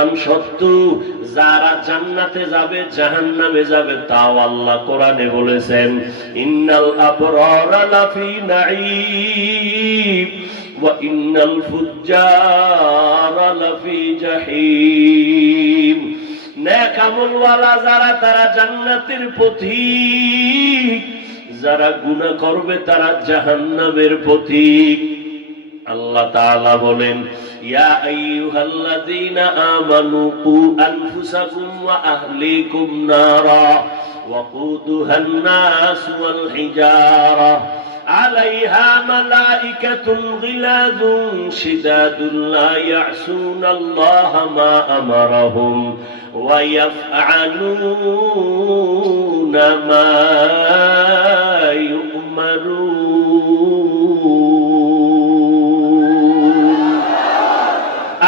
বললাম সত্য, যারা জান্নাতে যাবে জাহান্নামে যাবে তাও আল্লাহ কোরআনে বলেছেন ইন্নাল আবরারা লাফি নাঈম ওয়া ইন্নাল ফুজ্জারা লাফি জাহিম। নেক আমলওয়ালা যারা তারা জান্নাতের পথিক, যারা গুনাহ করবে তারা জাহান্নামের পথিক। আল্লাহ তাআলা বলেন ইয়া আইয়ুহাল্লাযীনা আমানু কু আনফুসাকুম ওয়া আহলিকুম নারা ওয়াকুদুহান নাস ওয়াল হিজারা আলাইহা মালাইকাতুন গিলাযুন শিদাদুন লা ইয়াসুনাল্লাহা মা আমারাহুম ওয়া ইয়াফআলুনা মা ইউমারুন।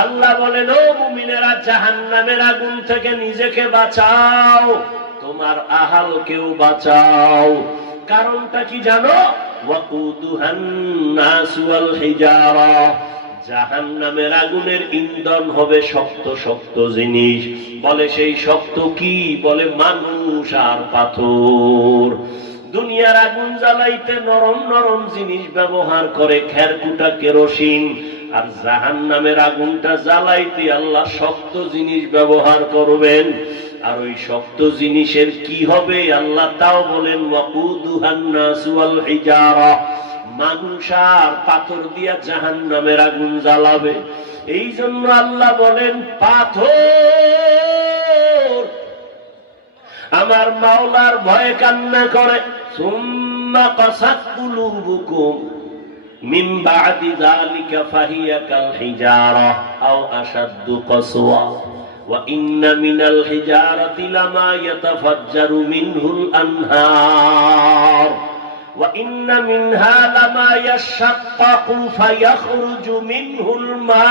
আল্লাহ বলেন ও মুমিনেরা, জাহান্নামের আগুন থেকে নিজেকে বাঁচাও, তোমার আহালকেও বাঁচাও। কারণটা কি জানো? ওয়াকুদুহান নাস ওয়াল হিজারা, জাহান্নামের আগুনের ইন্ধন হবে শক্ত শক্ত জিনিস। বলে সেই শক্ত কি? বলে মানুষ আর পাথর। দুনিয়ার আগুন জ্বালাইতে নরম নরম জিনিস ব্যবহার করে, খেরকুটা কেরোসিন। আর জাহান্নামের আগুনটা জ্বালাইতে আল্লাহ শক্ত জিনিস ব্যবহার করবেন। আর ওই শক্ত জিনিসের কি হবে আল্লাহ তাও বলেন ওয়াকুদুহান নাস ওয়াল হিজারা, মানুষ আর পাথর দিয়া জাহান্নামের আগুন জ্বালাবে। এই জন্য আল্লাহ বলেন পাথর আমার মাওলার ভয়ে কান্না করে। সুম্মা কাসাত কুলুবুকুম মিন বাদি যালিকা ফাহিয়া কাল হিজারা আও আশাদ্দু কাসওয়া ওয়া ইন্না মিনাল হিজারাতি লামা ইয়াতাফাজ্জারু মিনহুল আনহার ওয়া ইন্না মিনহা লামা ইয়াশাক্কাকু ফায়াখরুজু মিনহুল মা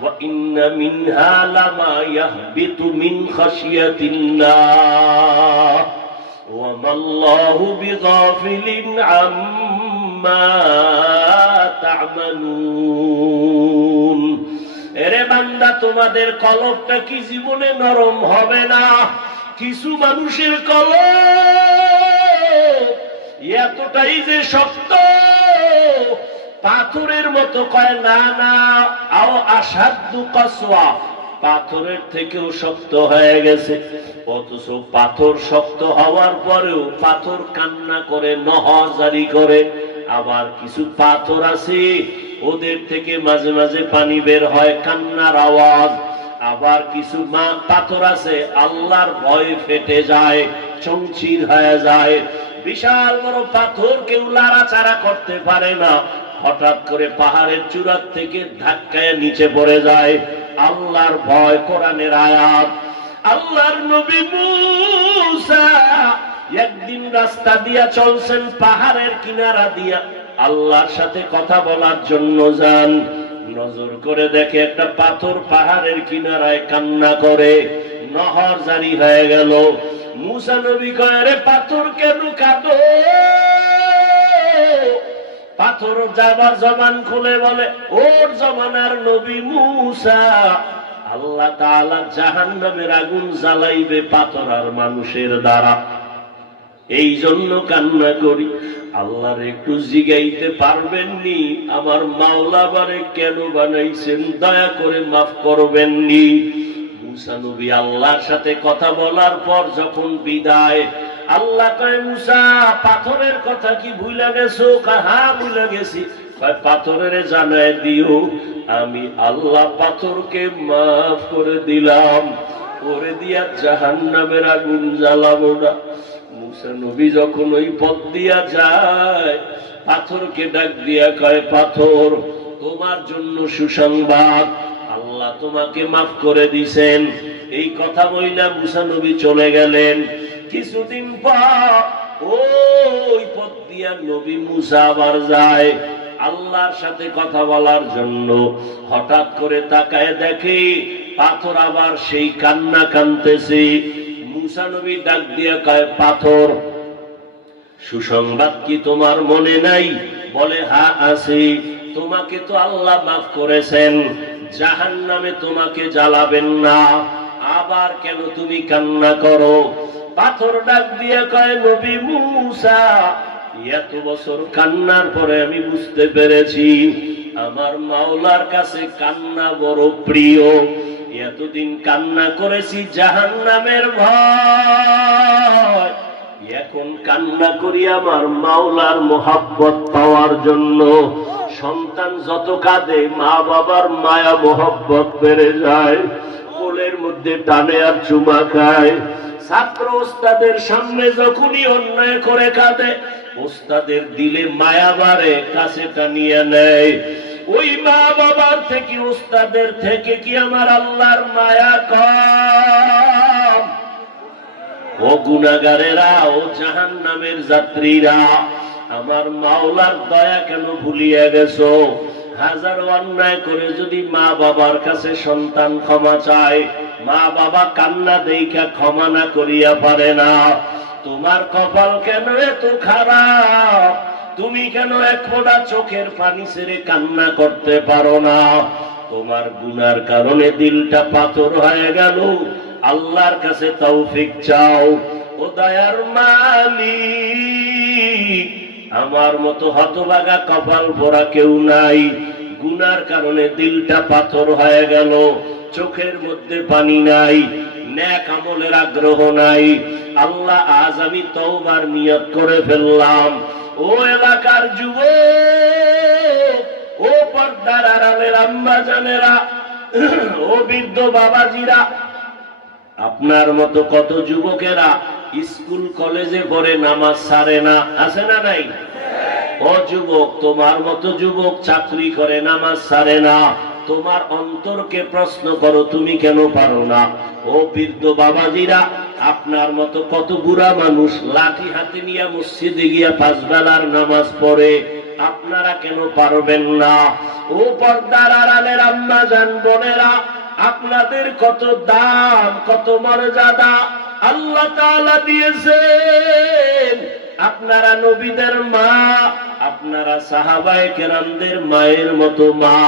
ওয়া ইন্না মিনহা লামা ইয়াহবিতু মিন খাশিয়াতিল্লাহ ওয়া মাল্লাহু বিগাফিলিন আম্মা তা'মালুন। এরে বান্দা, তোমাদের কলবটা কি জীবনে নরম হবে না? কিছু মানুষের কলব এতটাই যে শক্ত, পাথরের মতো। কয় না না, আও আসাদ্দু কাসওয়া, পাথরের থেকেও শক্ত হয়ে গেছে। অথচ পাথর শক্ত হওয়ার পরেও পাথর কান্না করে, নহর জারি করে। আবার কিছু পাথর আছে ওদের থেকে মাঝে মাঝে পানি বের হয়, কান্নার আওয়াজ। আবার কিছু পাথর আছে আল্লাহর ভয়ে ফেটে যায়, চৌচির হয়ে যায়। বিশাল বড় পাথর কেউ লাড়াচাড়া করতে পারে না, হঠাৎ করে পাহাড়ের চূড়ার থেকে ধাক্কায় নিচে পড়ে যায়। আল্লাহর ভয়, কোরআনের আয়াত। আল্লাহর নবী মুসা একদিন রাস্তা দিয়া চলছেন, পাহাড়ের কিনারা দিয়া আল্লাহর সাথে কথা বলার জন্য যান। নজর করে দেখে একটা পাথর পাহাড়ের কিনারায় কান্না করে, নহর জারি হয়ে গেল। মুসা নবী কয়, আরে পাথর কেন কাঁদো? পাথর যাবার জবান খুলে বলে, ওর জমানার নবী মুসা, আল্লাহ তাআলা জাহান্নামের আগুন জ্বালাইবে পাথর আর মানুষের দ্বারা, এই জন্য কান্না করি। আল্লাহর একটু জিগাইতে পারবেননি আমার মাওলা বারে কেন বানাইছেন? দয়া করে মাফ করবেননি? মুসা নবী আল্লাহর সাথে কথা বলার পর যখন বিদায়, আল্লাহ কয়, মুসা পাথরের কথা কি ভুলে গেছো? হ্যাঁ ভুলে গেছি। পাথরের জানায় দিও আমি আল্লাহ পাথরকে মাফ করে দিলাম, করে দিয়া জাহান্নামের আগুন জ্বালাবো না। মুসা নবী যখন ওই পথ দিয়া যায়, পাথরকে ডাক দিয়া কয়, পাথর তোমার জন্য সুসংবাদ, আল্লাহ তোমাকে মাফ করে দিছেন। এই কথা বইলা মুসা নবী চলে গেলেন। কিছুদিন পর ওই পথ দিয়া নবী মুসা আবার যায় আল্লাহর সাথে কথা বলার জন্য। হঠাৎ করে তাকায় দেখে পাথর আবার সেই কান্না কাঁদতেছে। মুসা নবী ডাক দিয়া কয়, পাথর সুসংবাদ কি তোমার মনে নাই? বলে হ্যাঁ আছে। তোমাকে তো আল্লাহ মাফ করেছেন, জাহান্নামে তোমাকে জ্বালাবেন না, আবার কেন তুমি কান্না করো? পাথর ডাক দিয়ে কয়, নবী মূসা, এত বছর কান্নার পরে আমি বুঝতে পেরেছি আমার মাওলার কাছে কান্না বড় প্রিয়। এতদিন কান্না করেছি জাহান্নামের ভয়, এখন কান্না করি আমার মাওলার মোহাব্বত পাওয়ার জন্য। সন্তান যত কাঁদে মা বাবার মায়া মোহাব্বত বেড়ে যায়, কোলের মধ্যে টানে আর চুমা খায়। ছাত্র ওস্তাদের সামনে যখনই অন্যায় করে কাঁদে, ওস্তাদের দিলে মায়া বাড়ে, কাছে টানিয়ে নেয়। ওই মা বাবার থেকে ওস্তাদের থেকে কি আমার আল্লাহর মায়া কম? ও গুনাহগারেরা, ও জাহান্নামের যাত্রীরা, আমার মাওলার দয়া কেন ভুলিয়ে গেছো? হাজারো অন্যায় করে যদি মা বাবার কাছে সন্তান ক্ষমা চায়, মা বাবা কান্না দেইখা ক্ষমা না করিয়া পারে না। তোমার কপাল কেন এত খারাপ? তুমি কেন এক ফোঁটা চোখের পানি ছেড়ে কান্না করতে পারো না? তোমার গুনার কারণে দিলটা পাথর হয়ে গেল। আল্লাহর কাছে তৌফিক চাও। ও দয়ার মালিক, আমার মতো হতভাগা কপাল পোড়া কেউ নাই। গুনার কারণে দিলটা পাথর হয়ে গেল, চোখের মধ্যে পানি নাই, নেক আমলের আগ্রহ নাই। আল্লাহ, আজ আমি তওবার নিয়ত করে ফেললাম। ও এলাকার যুবক, ও পর্দার আড়ালের আম্মা জানেরা, ও বৃদ্ধ বাবাজিরা, আপনার মতো কত যুবকেরা স্কুল কলেজে পড়ে নামাজ ছাড়ে না, আছে না নাই? ও যুবক, তোমার মতো যুবক চাকরি করে নামাজ ছাড়ে না। তোমার অন্তরকে প্রশ্ন করো, তুমি কেন পারো না? ও বৃদ্ধ বাবাজিরা, আপনার মতো কত বুড়া মানুষ লাঠি হাতে নিয়ে মসজিদে গিয়া 5 বেলার নামাজ পড়ে, আপনারা কেন পারবেন না? ও পর্দার আড়ালের আম্মা জান বোনেরা, আপনাদের কত দাম, কত মর্যাদা আল্লাহ তাআলা দিয়েছেন। আপনারা নবীদের মা, আপনারা সাহাবায়ে কেরামদের মায়ের মতো মা,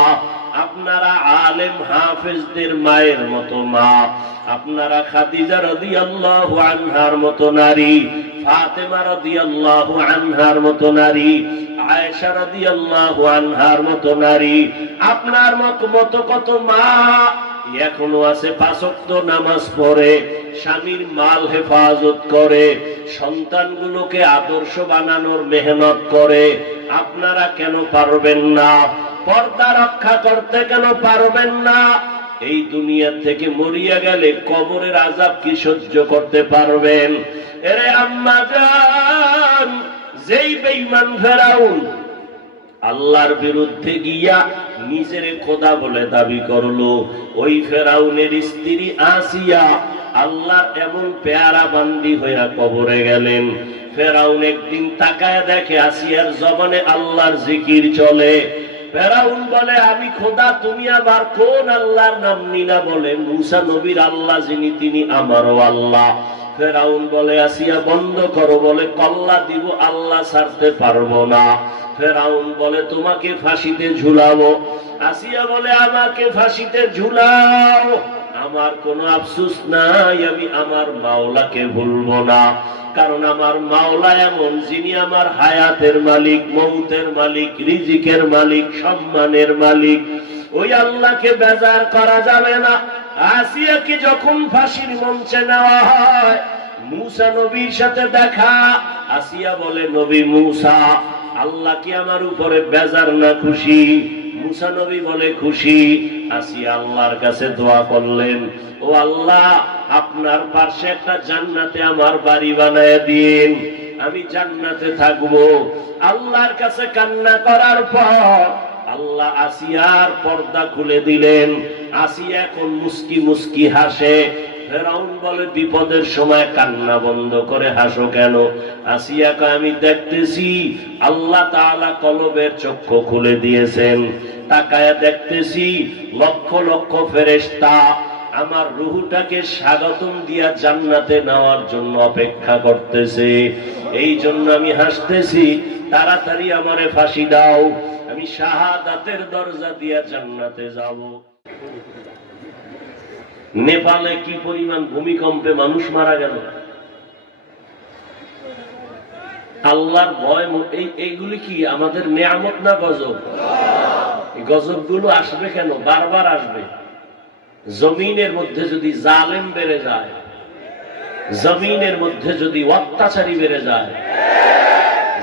আপনারা আলেম হাফেজদের মায়ের মতো মা, আপনারা খাদিজা রাদিয়াল্লাহু আনহার মতো নারী, ফাতেমা রাদিয়াল্লাহু আনহার মতো নারী, আয়েশা রাদিয়াল্লাহু আনহার মতো নারী, আপনার মতো কত মা এখনো আছে 5 ওয়াক্ত নামাজ পড়ে, স্বামীর মাল হেফাজত করে, সন্তানগুলোকে আদর্শ বানানোর মেহনত করে। আপনারা কেন পারবেন না? পর্দা রক্ষা করতে কেন পারবেন না? এই দুনিয়া থেকে মরিয়া গেলে কবরের আযাব কি সহ্য করতে পারবেন? এরে আম্মা জান, যেই বেঈমান ফেরাউন আল্লাহর বিরুদ্ধে গিয়া নিজের খোদা বলে দাবি করলো, ওই ফেরাউনের স্ত্রী আসিয়া আল্লাহর এমন পেয়ারা বান্দি হইয়া কবরে গেলেন। ফেরাউন একদিন তাকায় দেখে আসিয়ার জবানে আল্লাহর জিকির চলে। ফেরাউন বলে, আমি খোদা, তুমি আবার কোন আল্লাহর নাম নিলা? বলে, মূসা নবীর আল্লাহ যিনি, তিনি আমারও আল্লাহ। ফেরাউন বলে, আসিয়া বন্ধ করো। বলে, কল্লা দিব, আল্লাহ ছাড়তে পারবো না। ফেরাউন বলে, তোমাকে ফাঁসিতে ঝুলাবো। আসিয়া বলে, আমাকে ফাঁসিতে ঝুলাও, আমার কোনো আফসোস নাই, আমি আমার মাওলাকে ভুলবো না। কারণ আমার মাওলা এমন, যিনি আমার হায়াতের মালিক, মৌতের মালিক, রিজিকের মালিক, সম্মানের মালিক। ওই আল্লাহকে বেজার করা যাবে না। আসিয়াকে যখন ফাঁসির মঞ্চে নেওয়া হয়, মূসা নবীর সাথে দেখা। আসিয়া বলে, নবী মূসা, আল্লাহ কি আমার উপরে বেজার না খুশি? মূসা নবী বলে, খুশি। আসিয়া আল্লাহর কাছে দোয়া করলেন, ও আল্লাহ, আপনার পাশে একটা জান্নাতে আমার বাড়ি বানায় দিন, আমি জান্নাতে থাকবো। আল্লাহর কাছে কান্না করার পর আল্লাহ আসিয়ার পর্দা খুলে দিলেন। আসিয়া এখন মুস্কি মুস্কি হাসে। ফেরাউন বলে, বিপদের সময় কান্না বন্ধ করে হাসো কেন? আসিয়া কয়, আমি দেখতেছি আল্লাহ তাআলা কলবের চক্ষু খুলে দিয়েছেন। তাকায়া দেখতেছি লক্ষ লক্ষ ফেরেশতা আমার রুহটাকে স্বাগতম দিয়া জান্নাতে নেওয়ার জন্য অপেক্ষা করতেছে। এই জন্য আমি হাসতেছি, তাড়াতাড়ি আমারে ফাঁসি দাও, আমি শাহাদাতের দরজা দিয়া জান্নাতে যাব। নেপালে কি পরিমাণ ভূমিকম্পে মানুষ মারা গেল। আল্লাহর ভয়, এইগুলি কি আমাদের নিয়ামত না গজব? গজব গুলো আসবে কেন? বারবার আসবে। জমিনের মধ্যে যদি জালেম বেড়ে যায়, জমিনের মধ্যে যদি অত্যাচারী বেড়ে যায়,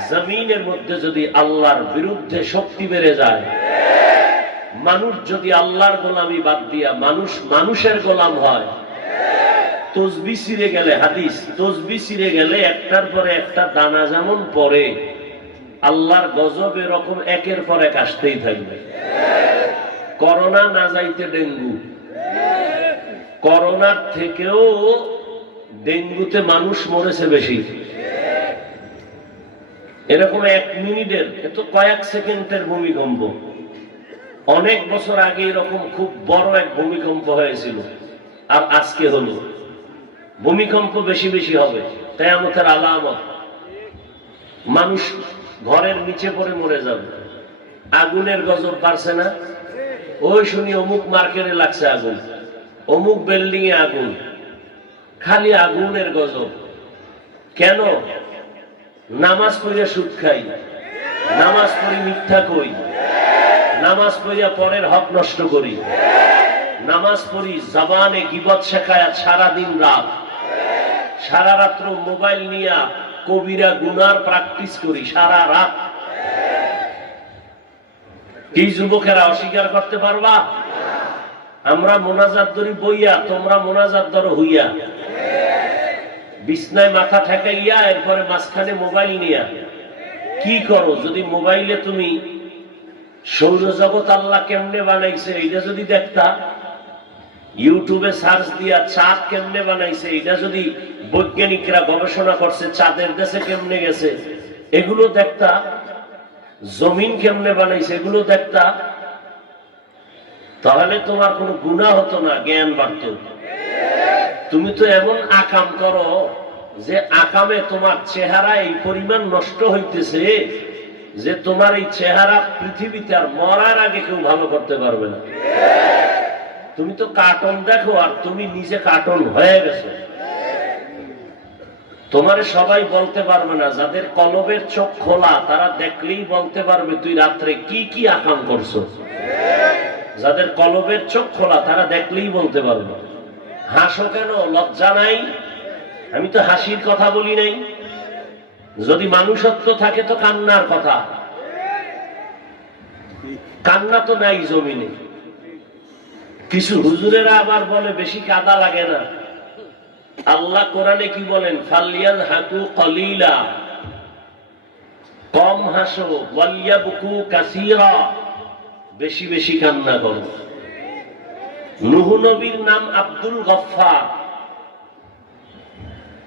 জমিনের মধ্যে যদি আল্লাহর বিরুদ্ধে শক্তি বেড়ে যায়, মানুষ যদি আল্লাহর গোলামি বাদ দিয়া মানুষের গোলাম হয়, তসবিহ ছিঁড়ে গেলে, হাদিস, তসবিহ ছিঁড়ে গেলে একটার পরে একটা দানা যেমন পড়ে, আল্লাহর গজব এরকম একের পর এক আসতেই থাকবে। করোনা না যাইতে ডেঙ্গু, করোনার থেকেও ডেঙ্গুতে মানুষ মরেছে বেশি। এরকম 1 মিনিটের, এত কয়েক সেকেন্ডের ভূমিকম্প। অনেক বছর আগে এরকম খুব বড় এক ভূমিকম্প হয়েছিল, আর আজকে হলো। ভূমিকম্প বেশি বেশি হবে, কিয়ামতের আলামত। মানুষ ঘরের নিচে পড়ে মরে যাবে। আগুনের গজব বাড়ছে না? ওই শুনি অমুক মার্কেটে লাগছে আগুন, অমুক বিল্ডিং এ আগুন, খালি আগুনের গজব। কেন? নামাজ পড়িয়া সুদ খাই, নামাজ পড়ি মিথ্যা কই, নামাজ পড়িয়া পরের হক নষ্ট করি, নামাজ পড়ি জবানে গীবত শেখায়া সারাদিন রাত, সারা রাত্র মোবাইল নিয়া কবিরা গুনার প্র্যাকটিস করি সারা রাত। কি যুবকেরা অস্বীকার করতে পারবা? আমরা মোনাজাত ধরি বইয়া, তোমরা মোনাজাত ধরো হইয়া। বিছনায় মাথা ঠেকাইয়া এরপরে মাঝখানে মোবাইল নিয়া কি করো? যদি মোবাইলে তুমি সৌরজগৎ আল্লাহ কেমনে বানাইছে এটা যদি দেখতা, ইউটিউবে সার্চ দিয়া চাঁদ কেমনে বানাইছে এটা যদি বৈজ্ঞানিকরা গবেষণা করছে, চাঁদের দেশে কেমনে গেছে এগুলো দেখতা, জমিন কেমনে বানাইছে এগুলো দেখতা, তাহলে তোমার কোনো গুনাহ হতো না, জ্ঞান বাড়ত। তুমি তো এমন আকাম করো যে আকামে তোমার চেহারা এই পরিমাণ নষ্ট হইতেছে যে তোমার এই চেহারা পৃথিবীতে আর মরার আগে কেউ ভালো করতে পারবে না। তুমি তো কার্টুন দেখো আর তুমি নিজে কার্টুন হয়ে গেছো। তোমারে সবাই বলতে পারবে না, যাদের কলবের চোখ খোলা তারা দেখলেই বলতে পারবে তুই রাত্রে কি কি আকাম করছো। যাদের কলবের চোখ খোলা তারা দেখলেই বলতে পারবে। হাসো কেন? লজ্জা নাই? আমি তো হাসির কথা বলি নাই। যদি মানুষত্ব থাকে তো কান্নার কথা, কান্না তো নাই জমিনে। কিছু হুজুরেরা আবার বলে বেশি কাদা লাগে না। আল্লাহ কোরআনে কি বলেন? ফালিয়াযহাকু কলিলা, কম হাসো, ওয়ালিয়াবকু কাসীরা, বেশি বেশি কান্না করো। নূহ নবীর নাম আব্দুল গফফার,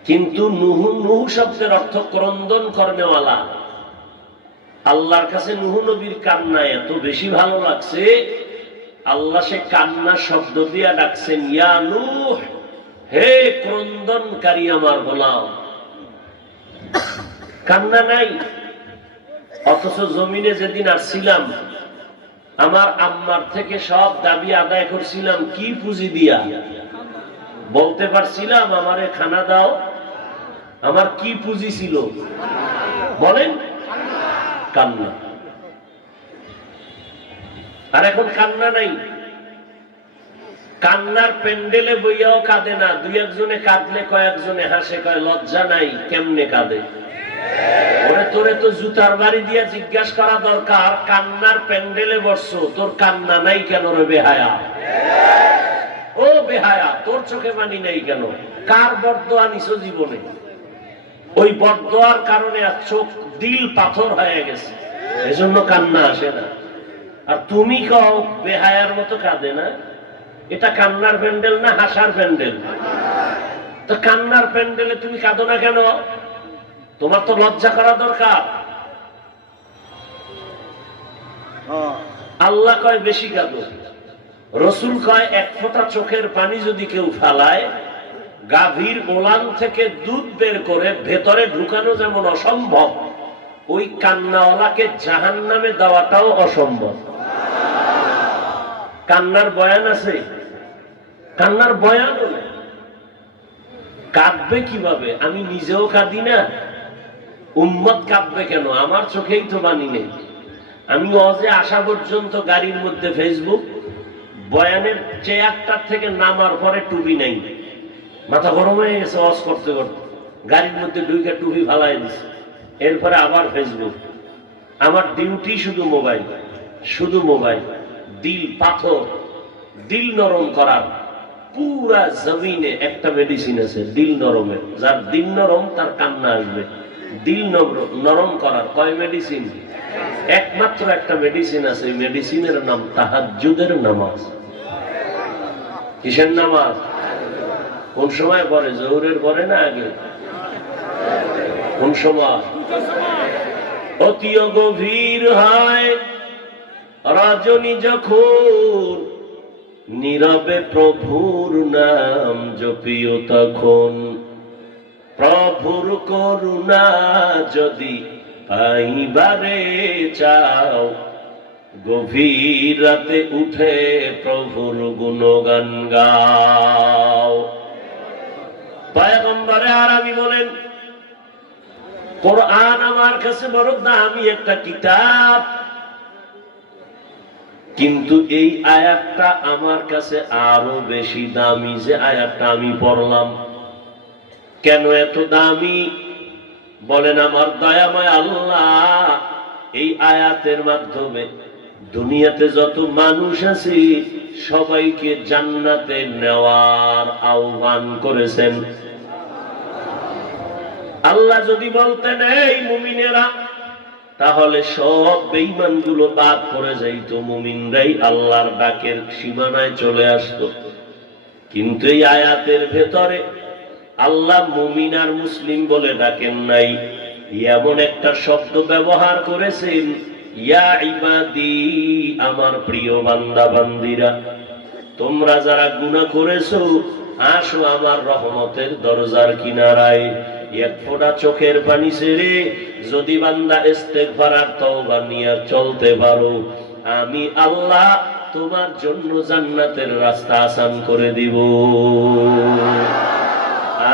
কিন্তু নূহ শব্দের অর্থ ক্রন্দন করনেওয়ালা। আল্লাহর কাছে নূহ নবীর কান্না এত বেশি ভালো লাগছে, আল্লাহ সে কান্না শব্দ দিয়া ডাকছেন, ইয়া নূহ, হে ক্রন্দনকারী আমার গোলাম। কান্না নাই। অথচ জমিনে যেদিন আসছিলাম আমার আম্মার থেকে সব দাবি আদায় করছিলাম কি পুঁজি দিয়া? বলতে পারছিলাম আমারে খানা দাও। আমার কি পুঁজি ছিল বলেন? কান্না। আর এখন কান্না নাই। কান্নার প্যান্ডেলে বইয়াও কাঁদে না, দুই একজনে কাঁদলে কয়েকজনে হাসে, কয় লজ্জা নাই, কেমনে কাঁদে? ওরে তোরে তো জুতার বাড়ি দিয়া জিজ্ঞাসা করা দরকার, কান্নার প্যান্ডেলে বসছো, তোর কান্না নাই কেন রে বেহায়া? ও বেহায়া, তোর চোখে মানি নাই কেন? কার বরদোয়া নিছো জীবনে? ওই বরদোয়ার কারণে আর চোখ দিল পাথর হয়ে গেছে, এজন্য কান্না আসে না। আর তুমি কও বেহায়ার মতো কাঁদে না। এটা কান্নার প্যান্ডেল না হাসার প্যান্ডেল? তো কান্নার প্যান্ডেলে তুমি কাঁদো না কেন? তোমার তো লজ্জা করা দরকার। আল্লাহ কয় বেশি কাঁদো। রসুল কয় এক ফোঁটা চোখের পানি যদি কেউ ফালায়, গাভীর ওলান থেকে দুধ বের করে ভেতরে ঢুকানো যেমন অসম্ভব, ওই কান্নাওয়ালাকে জাহান্নামে দেওয়াটাও অসম্ভব। কান্নার বয়ান আছে? কান্নার বয়ান কাঁদবে কিভাবে? আমি নিজেও কাঁদি না, উম্মত কাঁদবে কেন? আমার চোখেই তো বাণী নেই। আমি অজে আসা পর্যন্ত গাড়ির মধ্যে ফেসবুক, বয়ানের চেয়ারটার থেকে নামার পরে টুপি নেই, মাথা গরম হয়ে গেছে অজ করতে করতে, গাড়ির মধ্যে ঢুকে টুপি ফালাই দিছে, এরপরে আবার ফেসবুক। আমার ডিউটি শুধু মোবাইল, শুধু মোবাইল। দিল পাথর, দিল নরম করার পুরা জমিনে একটা মেডিসিন আছে দিল নরমের। যার দিল নরম তার কান্না আসবে। দিল নরম করার কয় মেডিসিন? একমাত্র একটা মেডিসিন আছে, মেডিসিনের নাম তাহাজ্জুদের নামাজ। কিসের নামাজ? কোন সময় পড়ে? জোহরের পরে না আগে? কোন সময়? অতি গভীর হয় রজনী যখন, নীরবে প্রভুর নাম জপিও তখন। প্রভুর করুণা যদি পাইবারে চাও, গভীর রাতে উঠে প্রভুর গুণগান গাও। পয়গম্বরে আরবি বলেন, কোরআন আমার কাছে বড় দামি একটা কিতাব, কিন্তু এই আয়াতটা আমার কাছে আরো বেশি দামি যে আয়াতটা আমি পড়লাম। কেন এত দামি? বলেন আমার দয়াময় আল্লাহ এই আয়াতের মাধ্যমে দুনিয়াতে যত মানুষ আছে সবাইকে জান্নাতে নেওয়ার আহ্বান করেছেন। আল্লাহ যদি বলতেন এই মুমিনেরা, তাহলে সব বেঈমান গুলো বাদ করে যাইত, মুমিনরাই আল্লাহর ডাকের সীমানায় চলে আসতো। কিন্তু এই আয়াতের ভেতরে আল্লাহ মুমিন আর মুসলিম বলে ডাকেন নাই, এমন একটা শব্দ ব্যবহার করেছেন, ইয়া ইবাদি, আমার প্রিয় বান্দা বান্দিরা, তোমরা যারা গুনাহ করেছো আসো আমার রহমতের দরজার কিনারায়। এক ফোঁটা চোখের পানি ছেড়ে যদি বান্দা ইস্তেগফার আর তওবা নিয়ে চলতে পারো, আমি আল্লাহ তোমার জন্য জান্নাতের রাস্তা আসান করে দিব।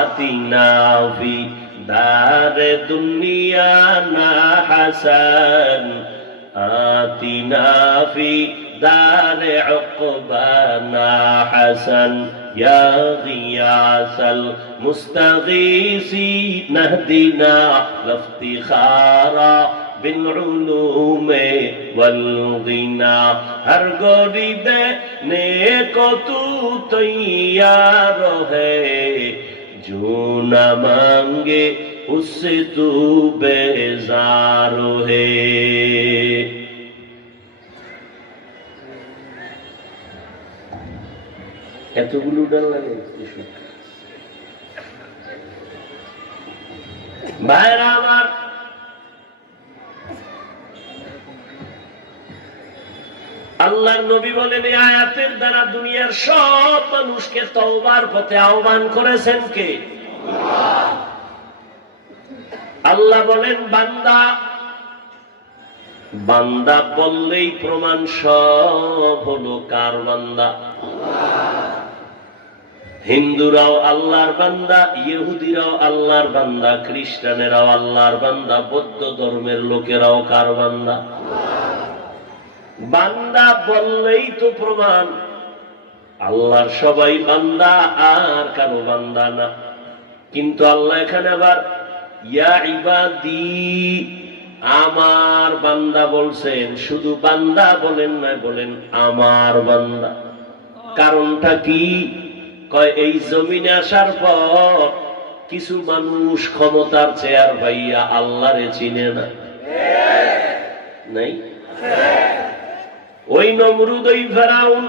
আতিনা ফি দারে দুনিয়া না হাসান, আতিনা ফি দারে উকবা না হাসান, ইয়া গিয়াসাল মুস্তাগীসিন নাহদিনা লিফতিখারা বিল উলুমে ওয়াল গিনা। হর গরিবে নেক তু তৈয়ার है, जो न मांगे उससे तू बेजार है। এতগুলো ডাল লাগে ভাইরা আমার। আল্লাহর নবী বলেন এই আয়াতের দ্বারা দুনিয়ার সব মানুষকে তওবার পথে আহ্বান করেছেন কে? আল্লাহ বলেন বান্দা, বান্দা বললেই প্রমাণ সব হলো কার বান্দা? হিন্দুরাও আল্লাহর বান্দা, ইহুদিরাও আল্লাহর বান্দা, খ্রিস্টানেরাও আল্লাহর বান্দা, বৌদ্ধ ধর্মের লোকেরাও কার বান্দা? বান্দা বললেই তো প্রমাণ আল্লাহর সবাই বান্দা, আর কারো বান্দা না। কিন্তু আল্লাহ এখানে আবার ইয়া ইবাদি, আমার বান্দা বলছেন, শুধু বান্দা বলেন না, বলেন আমার বান্দা। কারণটা কি? কয় এই জমিনে আসার পর কিছু মানুষ ক্ষমতার চেয়ার পাইয়া আল্লাহরে চিনে না, নাই? ওই নমরুদ, ওই ফেরাউন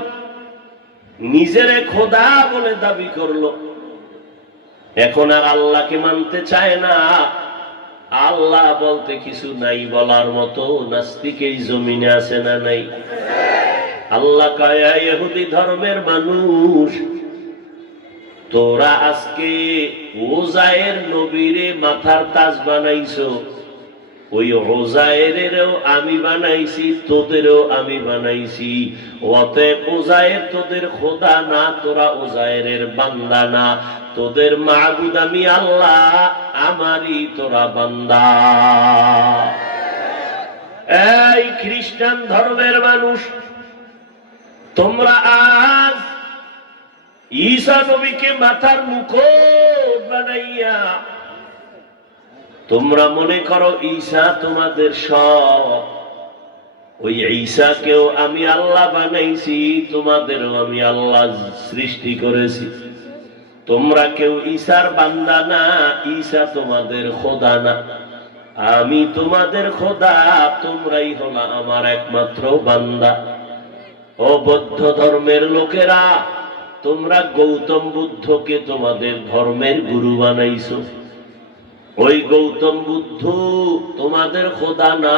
নিজেরে খোদা বলে দাবি করলো, এখন আর আল্লাহকে মানতে চায় না। আল্লাহ বলতে কিছু নাই বলার মতো নাস্তিক এই জমিনে আছে না নাই? আল্লাহ কয়, ইহুদি ধর্মের মানুষ, তোরা আজকে ওজায়ের নবীরে মাথার তাজ বানাইছো, ওই ওজায়েরেরও আমি বানাইছি, তোদেরও আমি বানাইছি। অতএব ওজায়ের তোদের খোদা না, তোরা ওজায়েরের বান্দা না, তোদের মাবুদ আমি আল্লাহ, আমারই তোরা বান্দা। এই খ্রিস্টান ধর্মের মানুষ, তোমরা আজ ঈসা নবীকে মাথার মুকুট বানাইয়া তোমরা মনে করো ঈসা তোমাদের সব। ওই ঈসাকেও আমি আল্লাহ বানাইছি, তোমাদেরও আমি আল্লাহ সৃষ্টি করেছি। তোমরা কেউ ঈসার বান্দা না, ঈসা তোমাদের খোদা না, আমি তোমাদের খোদা, তোমরাই হলো আমার একমাত্র বান্দা। ও বৌদ্ধ ধর্মের লোকেরা, তোমরা গৌতম বুদ্ধকে তোমাদের ধর্মের গুরু বানাইছো। ওই গৌতম বুদ্ধ তোমাদের খোদা না,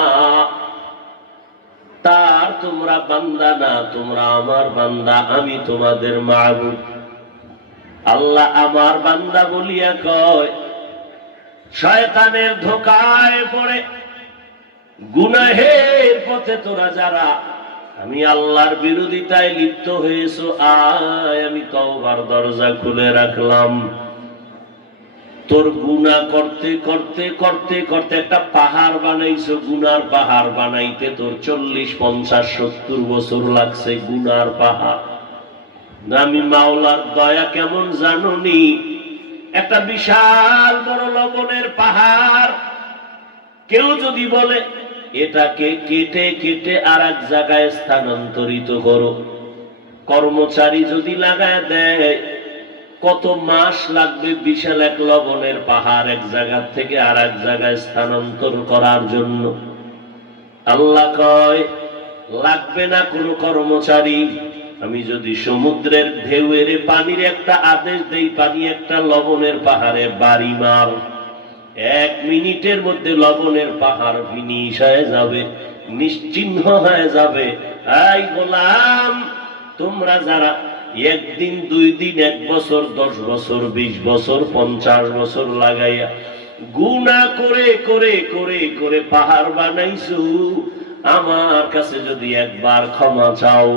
তার তোমরা বান্দা না, তোমরা আমার বান্দা, আমি তোমাদের মাবুদ। আল্লাহ আমার বান্দা বলিয়া কয়, শয়তানের ধোঁকায় পড়ে গুনাহের পথে তোরা যারা আমি আল্লাহর বিরোধিতায় লিপ্ত হয়েছো, আয় আমি তওবার দরজা খুলে রাখলাম। তোর গুনাহ করতে করতে করতে করতে একটা পাহাড় বানাইছো, গুনার পাহাড় বানাইতে তোর 40, 50, 70 বছর লাগছে। গুনার পাহাড়, আমি মাওলার দয়া কেমন জানুনি, একটা বিশাল বড় লবণের পাহাড় কেউ যদি বলে এটাকে কেটে কেটে আর এক জায়গায় স্থানান্তরিত করো, কর্মচারী যদি লাগায় দেয়, কত মাস লাগবে বিশাল এক লবণের পাহাড় এক জায়গা থেকে আর এক জায়গায় স্থানান্তর করার জন্য? আল্লাহ কয়, লাগবে না কোনো কর্মচারী। আমি যদি সমুদ্রের ঢেউয়ের পানির একটা আদেশ দেই, পানি একটা লবণের পাহাড়ে বাড়ি মার, 1 মিনিটের মধ্যে লবণের পাহাড় ফিনিশ হয়ে যাবে, নিশ্চিহ্ন হয়ে যাবে। এই গোলাম, তোমরা যারা 1 দিন 2 দিন 1 বছর 10 বছর 20 বছর 50 বছর লাগাইয়া গুনাহ করে করে করে করে পাহাড় বানাইছো, আমার কাছে যদি একবার ক্ষমা চাও,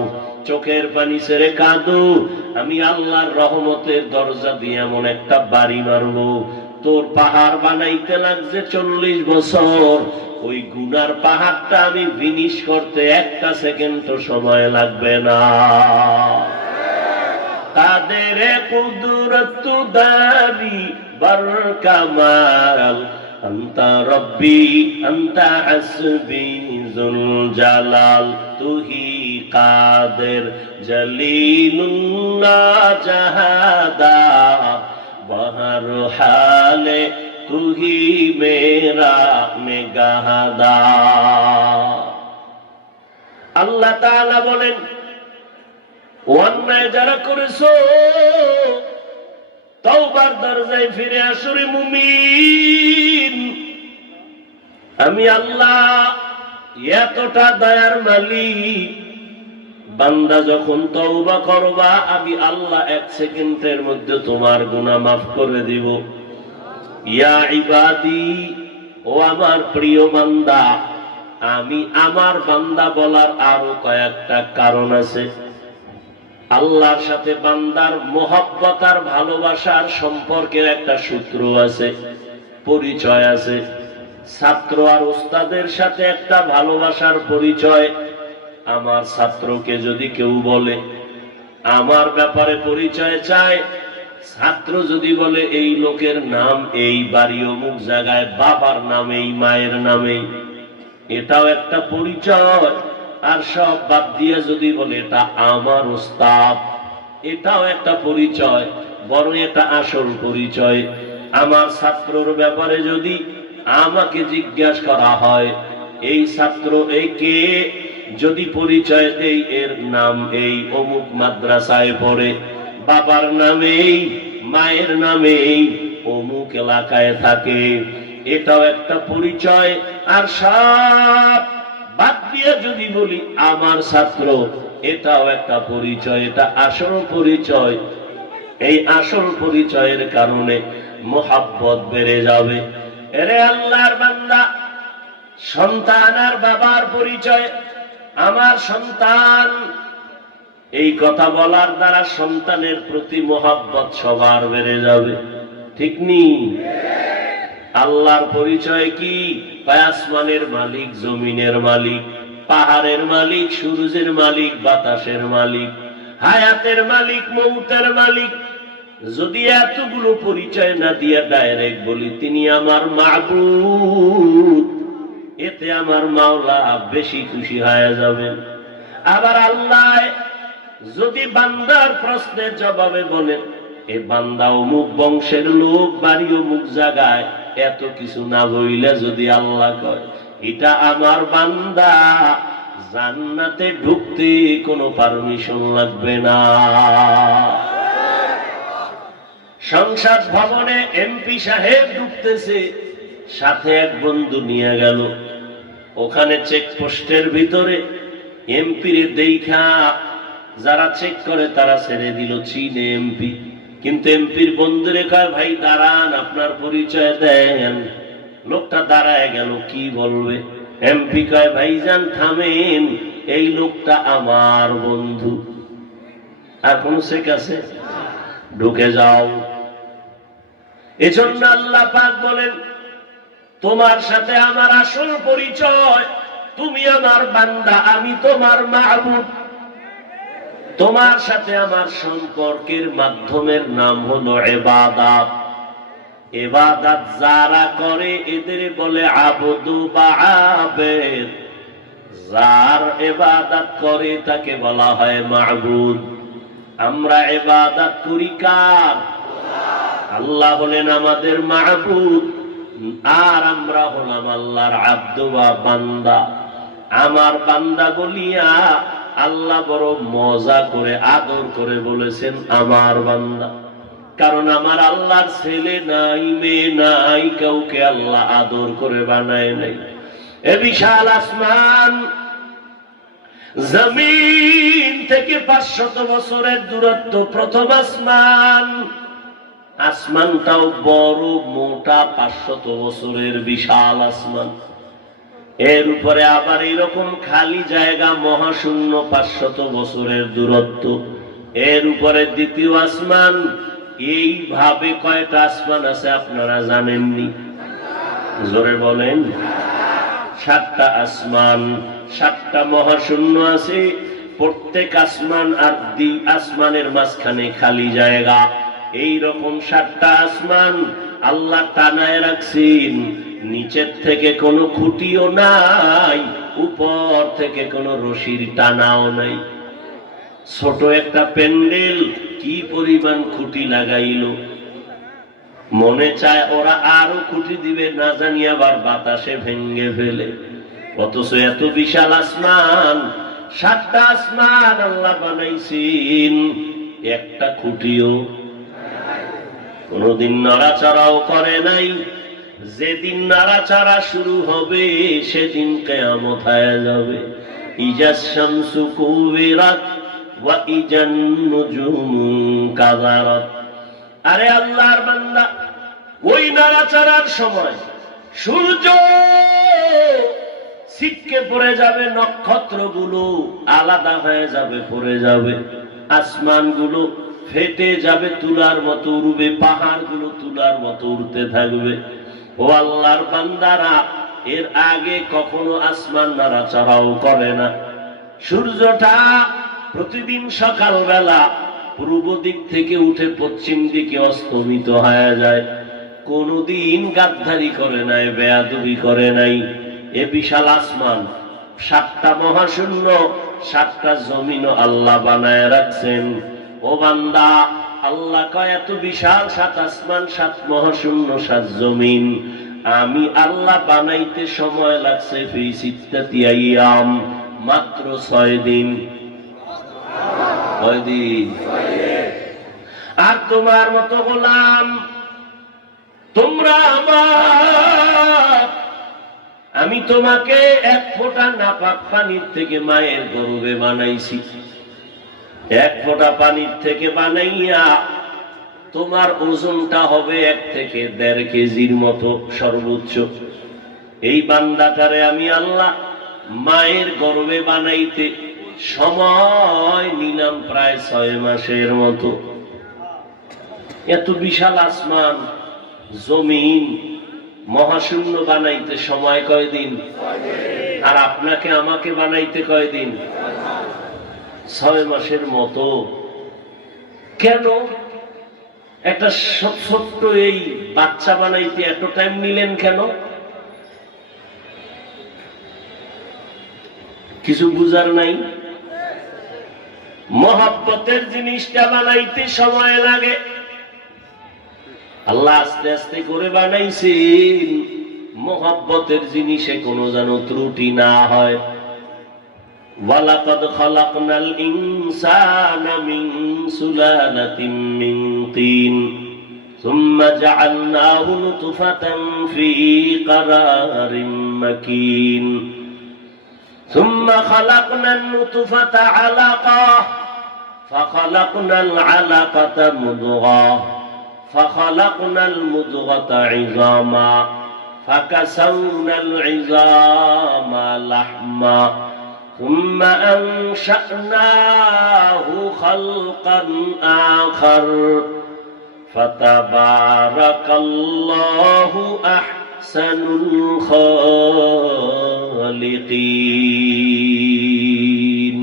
চোখের পানি ছেড়ে কাঁদো, আমি আল্লাহর রহমতের দরজা দিয়ে এমন একটা বাড়ি মারবো, তোর পাহাড় বানাইতে লাগছে 40 বছর, ওই গুনার পাহাড়টা আমি ফিনিশ করতে 1 সেকেন্ড তো সময় লাগবে না। তাদের কুদরত দারি বর কামাল, আন্তা রব্বি আন্তা হাসবি যুল জালাল, তুহি কাদের জলিলুল্লাহ জাহাদা, বহর হালে তুহি মেরা নিগাহদা। আল্লাহ তাআলা বলেন, অন্যায় যারা করেছো তওবার দরজায় ফিরে আসো রে মুমিন। আমি আল্লাহ এতটা দয়ার মালিক, বান্দা যখন তওবা করবা, আমি আল্লাহ 1 সেকেন্ডের মধ্যে তোমার গুনাহ মাফ করে দিব। ইয়া ইবাদি, ও আমার প্রিয় বান্দা, আমি আমার বান্দা বলার আরো কয়েকটা কারণ আছে। আল্লাহর সাথে বান্দার মহব্বত আর ভালোবাসার সম্পর্কের একটা সূত্র আছে, পরিচয় আছে। ছাত্র আর ওস্তাদের সাথে একটা ভালোবাসার পরিচয়। আমার ছাত্রকে যদি কেউ বলে আমার ব্যাপারে পরিচয় চায়, ছাত্র যদি বলে এই লোকের নাম এই, বাড়ি অমুক জায়গায়, বাবার নামেই মায়ের নামেই, এটাও একটা পরিচয়। আর সব বাদ দিয়ে যদি বলে এটা আমার ওস্তাদ, এটাও একটা পরিচয়, বরং এটা আসল পরিচয়। আমার ছাত্রর ব্যাপারে যদি আমাকে জিজ্ঞাসা করা হয় এই ছাত্র এই কে, যদি পরিচয় দেই এর নাম এই, অমুক মাদ্রাসায় পড়ে, বাবার নামেই মায়ের নামেই, অমুক এলাকায় থাকে, এটাও একটা পরিচয়। আর সব বাদ দিয়ে যদি বলি আমার ছাত্র এটাও একটা পরিচয়, এটা আসল পরিচয়। এই আসল পরিচয়ের কারণে মোহাব্বত বেড়ে যাবে। এরে আল্লাহর বান্দা, সন্তান আর বাবার পরিচয়, আমার সন্তান, এই কথা বলার দ্বারা সন্তানের প্রতি মোহাব্বত সবার বেড়ে যাবে, ঠিক নি? আল্লাহর পরিচয় কি? আসমানের মালিক, জমিনের মালিক, পাহাড়ের মালিক, সূর্যের মালিক, বাতাসের মালিক, হায়াতের মালিক, মৌতের মালিক। যদি এতগুলো পরিচয় না দিয়া ডাইরেক্ট বলি তিনি আমার মাবুদ, এতে আমার মাওলা বেশি খুশি হয়ে যাবেন। আবার আল্লাহ যদি বান্দার প্রশ্নের জবাবে বলেন এ বান্দা অমুক বংশের লোক, বাড়ি অমুক জায়গায়, এত কিছু না বইলে যদি আল্লাহ কয় এটা আমার বান্দা, জান্নাতে ঢুকতে কোনো পারমিশন লাগবে না। সংসদ ভবনে এমপি সাহেব ঢুকতেছে, সাথে এক বন্ধু নিয়ে গেল। ওখানে চেকপোস্টের ভিতরে এমপির দেখা যারা চেক করে তারা ছেড়ে দিল, চীনে এমপি। কিন্তু এমপির বন্ধুরে কয় ভাই দাঁড়ান, আপনার পরিচয় দেন। লোকটা দাঁড়ায় গেল, কি বলবে? এমপি কয় ভাইজান থামেন, এই লোকটা আমার বন্ধু। আর কোন চেক আছে? ঢুকে যাও। এজন্য আল্লাহ পাক বলেন তোমার সাথে আমার আসল পরিচয়, তুমি আমার বান্দা, আমি তোমার মাবুদ। তোমার সাথে আমার সম্পর্কের মাধ্যমের নাম হলো ইবাদত। ইবাদত যারা করে এদের বলে আবদু বা আবেদ, যার ইবাদত করে তাকে বলা হয় মাবুদ। আমরা ইবাদত করি কার? আল্লাহ হলেন আমাদের মাবুদ, আর আমরা হলাম আল্লাহর আব্দ বা বান্দা। আমার বান্দা বলিয়া আল্লাহ বড় মজা করে আদর করে বলেছেন আমার বান্দা। কারণ আমার আল্লাহর ছেলে নাই, মেয়ে নাই, কাউকে আল্লাহ আদর করে বানায় নাই। এ বিশাল আসমান, জমিন থেকে 500 বছরের দূরত্ব প্রথম আসমান। আসমানটাও বড় মোটা, 500 বছরের বিশাল আসমান। এর উপরে আবার এরকম খালি জায়গা মহাশূন্য, 500 বছরের দূরত্ব। এর উপরে দ্বিতীয় আসমান। এইভাবে কয়টা আসমান আছে আপনারা জানেননি? জোরে বলেন। 7টা আসমান, 7টা মহাশূন্য আছে। প্রত্যেক আসমান আর আসমানের মাঝখানে খালি জায়গা। এই রকম 7টা আসমান আল্লাহ টানায় রাখছেন। নিচের থেকে কোনো খুঁটিও নাই, উপর থেকে কোনো রশির টানাও নাই। ছোট একটা প্যান্ডেল কি পরিমাণ খুঁটি লাগাইল, মনে চায় ওরা আরো খুঁটি দিবে, না জানি আবার বাতাসে ভেঙ্গে ফেলে। অথচ এত বিশাল আসমান, 7টা আসমান আল্লাহ বানাইছেন, একটা খুঁটিও কোনদিন নাড়াচাড়াও করে নাই। যেদিন নাড়াচাড়া শুরু হবে সেদিন কিয়ামত হয়ে যাবে। ইজাস শামসু কুবিরাত ওয়া ইজান নুজুমু কাদারাত। আরে আল্লাহর বান্দা, ওই নাড়াচাড়ার সময় সূর্য ছিটকে পড়ে যাবে, নক্ষত্রগুলো আলাদা হয়ে যাবে, পড়ে যাবে, আসমানগুলো ফেটে যাবে, তুলার মতো উড়বে, পাহাড়গুলো তুলার মতো উড়তে থাকবে। ও আল্লাহর বান্দারা, এর আগে কখনো আসমান নাড়াচাড়াও করে না। সূর্যটা প্রতিদিন সকালবেলা পূর্ব দিক থেকে উঠে পশ্চিম দিকে অস্তমিত হয়ে যায়। কোনদিন গাদ্দারি করে নাই, বেয়াদবি করে নাই। এ বিশাল আসমান, 7টা মহাশূন্য, 7টা জমিনও আল্লাহ বানায় রাখছেন। ও বান্দা, আল্লাহ কয় এত বিশাল 7 আসমান, 7 মহাশূন্য, 7 জমিন আমি আল্লাহ বানাইতে সময় লাগছে ফি সিত্তাতি আইয়াম, মাত্র 6 দিন। কয় দিন? আর তোমার মতো গোলাম তোমরা আমার, আমি তোমাকে এক ফোঁটা নাপাক পানির থেকে মায়ের গর্ভে বানাইছি, এক ফোঁটা পানির থেকে বানাইয়া তোমার ওজনটা হবে 1 থেকে 1.5 কেজির মতো সর্বোচ্চ। এই বান্দাটারে আমি আল্লাহ মায়ের গর্ভে বানাইতে সময় নিলাম প্রায় 6 মাসের মতো। এত বিশাল আসমান জমিন মহাশূন্য বানাইতে সময় কয়দিন? আর আপনাকে আমাকে বানাইতে কয়দিন? 6 মাসের মতো। কেন একটা ছোট্ট এই বাচ্চা বানাইতে এত টাইম নিলেন কেন? কিছু বুঝার নাই? মহব্বতের জিনিসটা বানাইতে সময় লাগে, আল্লাহ আস্তে আস্তে করে বানাইছেন মহব্বতের জিনিসে কোনো যেন ত্রুটি না হয়। ওয়ালাকাদ খালাকনাল ইনসানা মিন সুলালাতিন মিন তিন সুম্মা জাআলনাহু নুতফাতান ফি ক্বারারিন মাকিন সুম্মা খালাকনান নুতফাতা আলাকাহ ফাখালাকনাল আলাকাতা মুদগাহ فخلقنا المضغة عظاما فكسونا العظام لحما ثم أنشأناه خلقا آخر فتبارك الله أحسن الخالقين।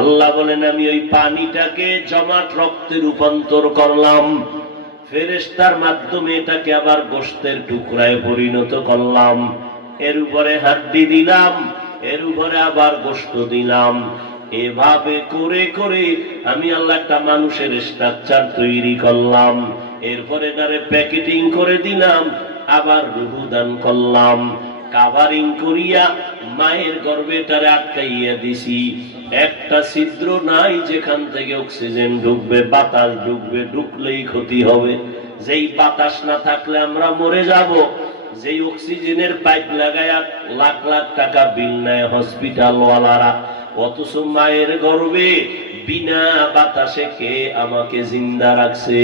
আল্লাহ বলেন আমি ওই পানিটাকে জমাট রক্তে রূপান্তর করলাম, ফেরেশতার মাধ্যমে এটাকে আবার গোশতের টুকরায় পরিণত করলাম, এর উপরে হাড্ডি দিলাম, এর উপরে আবার গোশত দিলাম। এভাবে করে করে আমি আল্লাহ একটা মানুষের স্ট্রাকচার তৈরি করলাম, এরপরে এটারে প্যাকেটিং করে দিলাম, আবার রূহ দান করলাম, কাভারিং করিয়া মায়ের গর্ভে এটারে আটকাইয়া দিছি। একটা ছিদ্র নাই যেখান থেকে অক্সিজেন ঢুকবে, বাতাস ঢুকবে, ঢুকলেই ক্ষতি হবে। যেই বাতাস না থাকলে আমরা মরে যাব। যেই অক্সিজেনের পাইপ লাগায়া লাখ লাখ টাকা বিল নেয় হসপিটাল ওয়ালারা, অথচ মায়ের গর্ভে বিনা বাতাসে খেয়ে আমাকে জিন্দা রাখছে।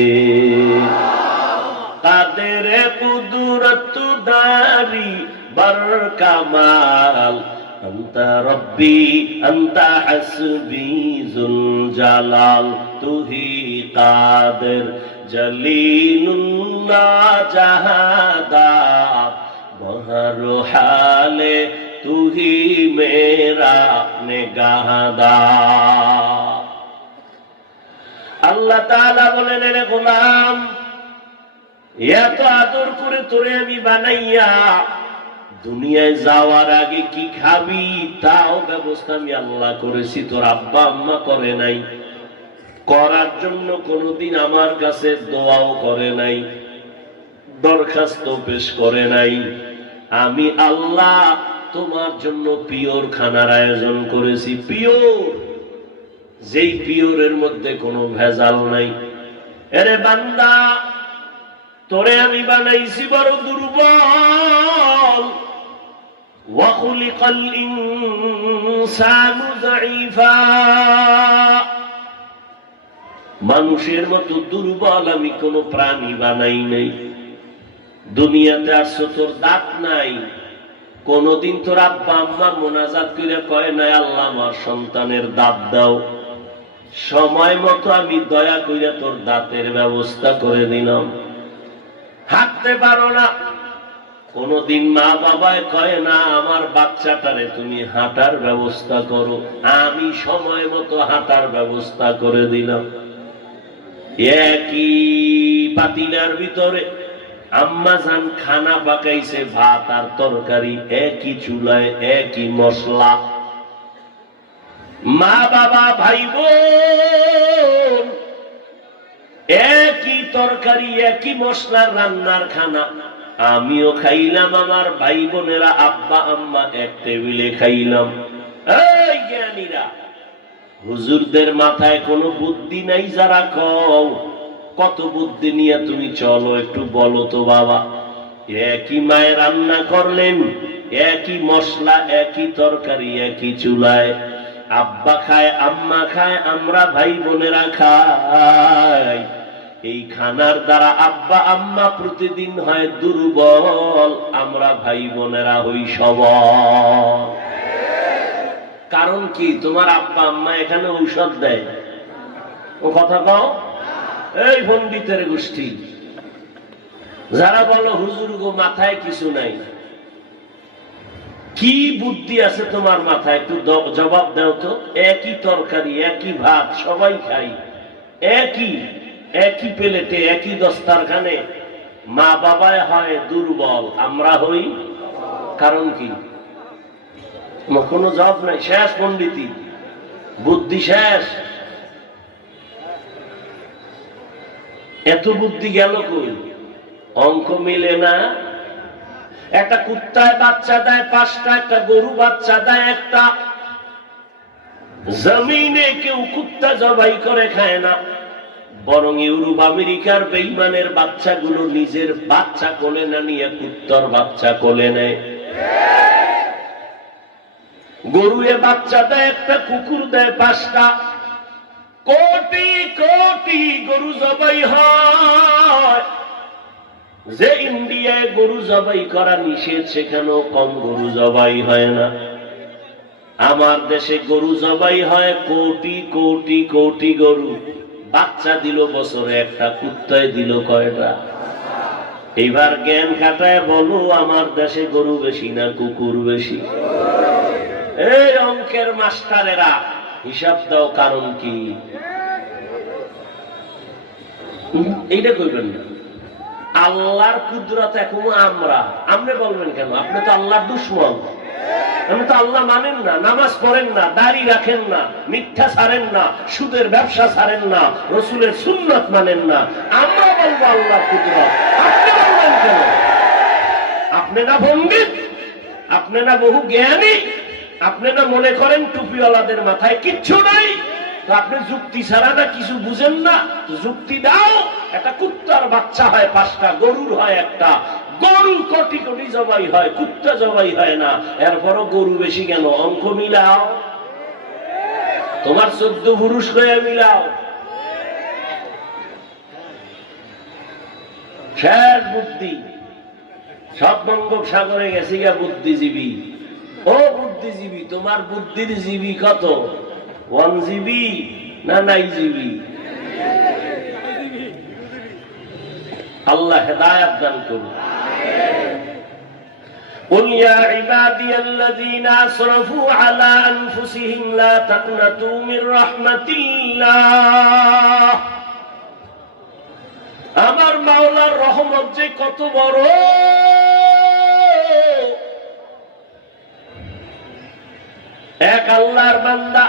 তাদের কুদরত দারি বর কামাল আন্তা রব্বি আন্তা হাসবি জুল জালাল তুহি কাদের জলিলুল্লাহ জাহাদাত বহর হালে তুহি মেরা নেগাহদার। আল্লাহ তাআলা বলেন রে গোলাম, এত আদর করে তোরে আমি বানাইয়া দুনিয়ায় যাওয়ার আগে কি খাবি তাও ব্যবস্থা আমি আল্লাহ করেছি, তোর আব্বা আম্মা করে নাই, করার জন্য কোনোদিন আমার কাছে দোয়াও করে নাই, দরখাস্ত পেশ করে নাই। আমি আল্লাহ তোমার জন্য পিওর খানার আয়োজন করেছি, পিওর, যেই পিওরের মধ্যে কোনো ভেজাল নাই। এরে বান্দা, তোরে আমি বানাইছি বড় দুর্বল। ওয়াখুলিকাল ইনসানু যায়ীফা, মানুষের মতো দুর্বল আমি কোন প্রাণী বানাই নাই। দুনিয়াতে আসছো, তোর দাঁত নাই, কোনদিন তোর আব্বা আম্মা মোনাজাত করে কয় নাই আল্লাহ আমার সন্তানের দাঁত দাও। সময় মতো আমি দয়া কইরা তোর দাঁতের ব্যবস্থা করে দিলাম। হাঁটতে পারো না, কোনদিন মা বাবায় কয় না আমার বাচ্চাটারে তুমি হাঁটার ব্যবস্থা করো, আমি সময় মতো হাঁটার ব্যবস্থা করে দিলাম। একই পাতিলার ভিতরে আম্মা জান খানা পাকাইছে, ভাত আর তরকারি, একই চুলায় একই মশলা। মা বাবা ভাই বোন একই তরকারি একই মশলার রান্নার খানা, আমিও খাইলাম, আমার ভাই বোনেরা আব্বা আম্মা এক টেবিলে খাইলাম। এই জ্ঞানীরা, হুজুরদের মাথায় কোনো বুদ্ধি নাই? যারা কও কত বুদ্ধি নিয়ে তুমি চলো, একটু বলো তো বাবা। একই মায়ে রান্না করলেন, একই মশলা, একই তরকারি, একই চুলায়। আব্বা খায়, আম্মা খায়, আমরা ভাই বোনেরা খাই। এই খানার দ্বারা আব্বা আম্মা প্রতিদিন হয় দুর্বল, আমরা ভাই বোনেরা হই সবল। কারণ কি? তোমার আব্বা আম্মা এখানে ঔষধ দেয়। ও কথা কও। এই পণ্ডিতের গোষ্ঠী যারা বলো হুজুর গো মাথায় কিছু নাই, কি বুদ্ধি আছে তোমার মাথায়? একটু জবাব দাও তো। একই তরকারি, একই ভাত, সবাই খাই, একই প্লেটে, একই দস্তারখানে। মা বাবায় হয় দুর্বল, আমরা হই। কারণ কি? কোনো জবাব নাই। শেষ পণ্ডিতি, বুদ্ধি শেষ। এত বুদ্ধি গেল কই? অঙ্ক মিলে না। একটা কুত্তায় বাচ্চা দেয় 5টা, একটা গরু বাচ্চা দেয় 1টা। জমিনে কেউ কুত্তা জবাই করে খায় না, বরং ইউরোপ আমেরিকার বেঈমানের বাচ্চাগুলো নিজের বাচ্চা কোলে না নিয়ে কুত্তার বাচ্চা কোলে নেয়। গরুয়ে বাচ্চা দেয় 1টা, কুকুর দেয় 5টা। কোটি কোটি গরু জবাই হয়। যে ইন্ডিয়ায় গরু জবাই করা নিষেধ, সেখানেও কম গরু জবাই হয় না। আমার দেশে গরু জবাই হয় কোটি কোটি কোটি গরু। বাচ্চা দিল বছরে 1টা, কুত্তায় দিল কয়টা? এইবার জ্ঞান খাটায় বলো, আমার দেশে গরু বেশি না কুকুর বেশি? এই অঙ্কের মাস্টারেরা হিসাব দাও, কারণ কি? এইটা কইবেন না। আল্লাহর কুদরত এখন আপনি বলবেন কেন? আপনি তো আল্লাহর দুশমন। আপনি তো আল্লাহ মানেন না, নামাজ পড়েন না, দাড়ি রাখেন না, মিথ্যা ছাড়েন না, সুদের ব্যবসা ছাড়েন না, রসুলের সুন্নাত মানেন না। আমরা বলবো আল্লাহর কুদরত, আপনি বলবেন কেন? আপনি না পণ্ডিত, আপনি না বহু জ্ঞানী, আপনি না মনে করেন টুপিওয়ালাদের মাথায় কিচ্ছু নাই? তো আপনি যুক্তি ছাড়া না কিছু বুঝেন না? যুক্তি দাও। একটা কুত্তার বাচ্চা হয় 5টা, গরুর হয় 1টা। গরু কোটি কোটি জবাই হয়, কুত্তা জবাই হয় না। এরপরও গরু বেশি কেন? অঙ্ক মিলাও। তোমার 14 পুরুষ হয়ে মিলাও। শেষ বুদ্ধি। সব বঙ্গোপসাগরে গেছে গিয়া বুদ্ধিজীবী। ও বুদ্ধিজীবী, তোমার বুদ্ধির জীবী কত? 1 জিবি না 9 জিবি? আল্লাহ হেদায়েত দান করুন। قل يا عبادي الذين اسرفوا على انفسهم لا تقنطوا من رحمة الله। আমার মাওলার রহমত যে কত বড়! এক আল্লাহর বান্দা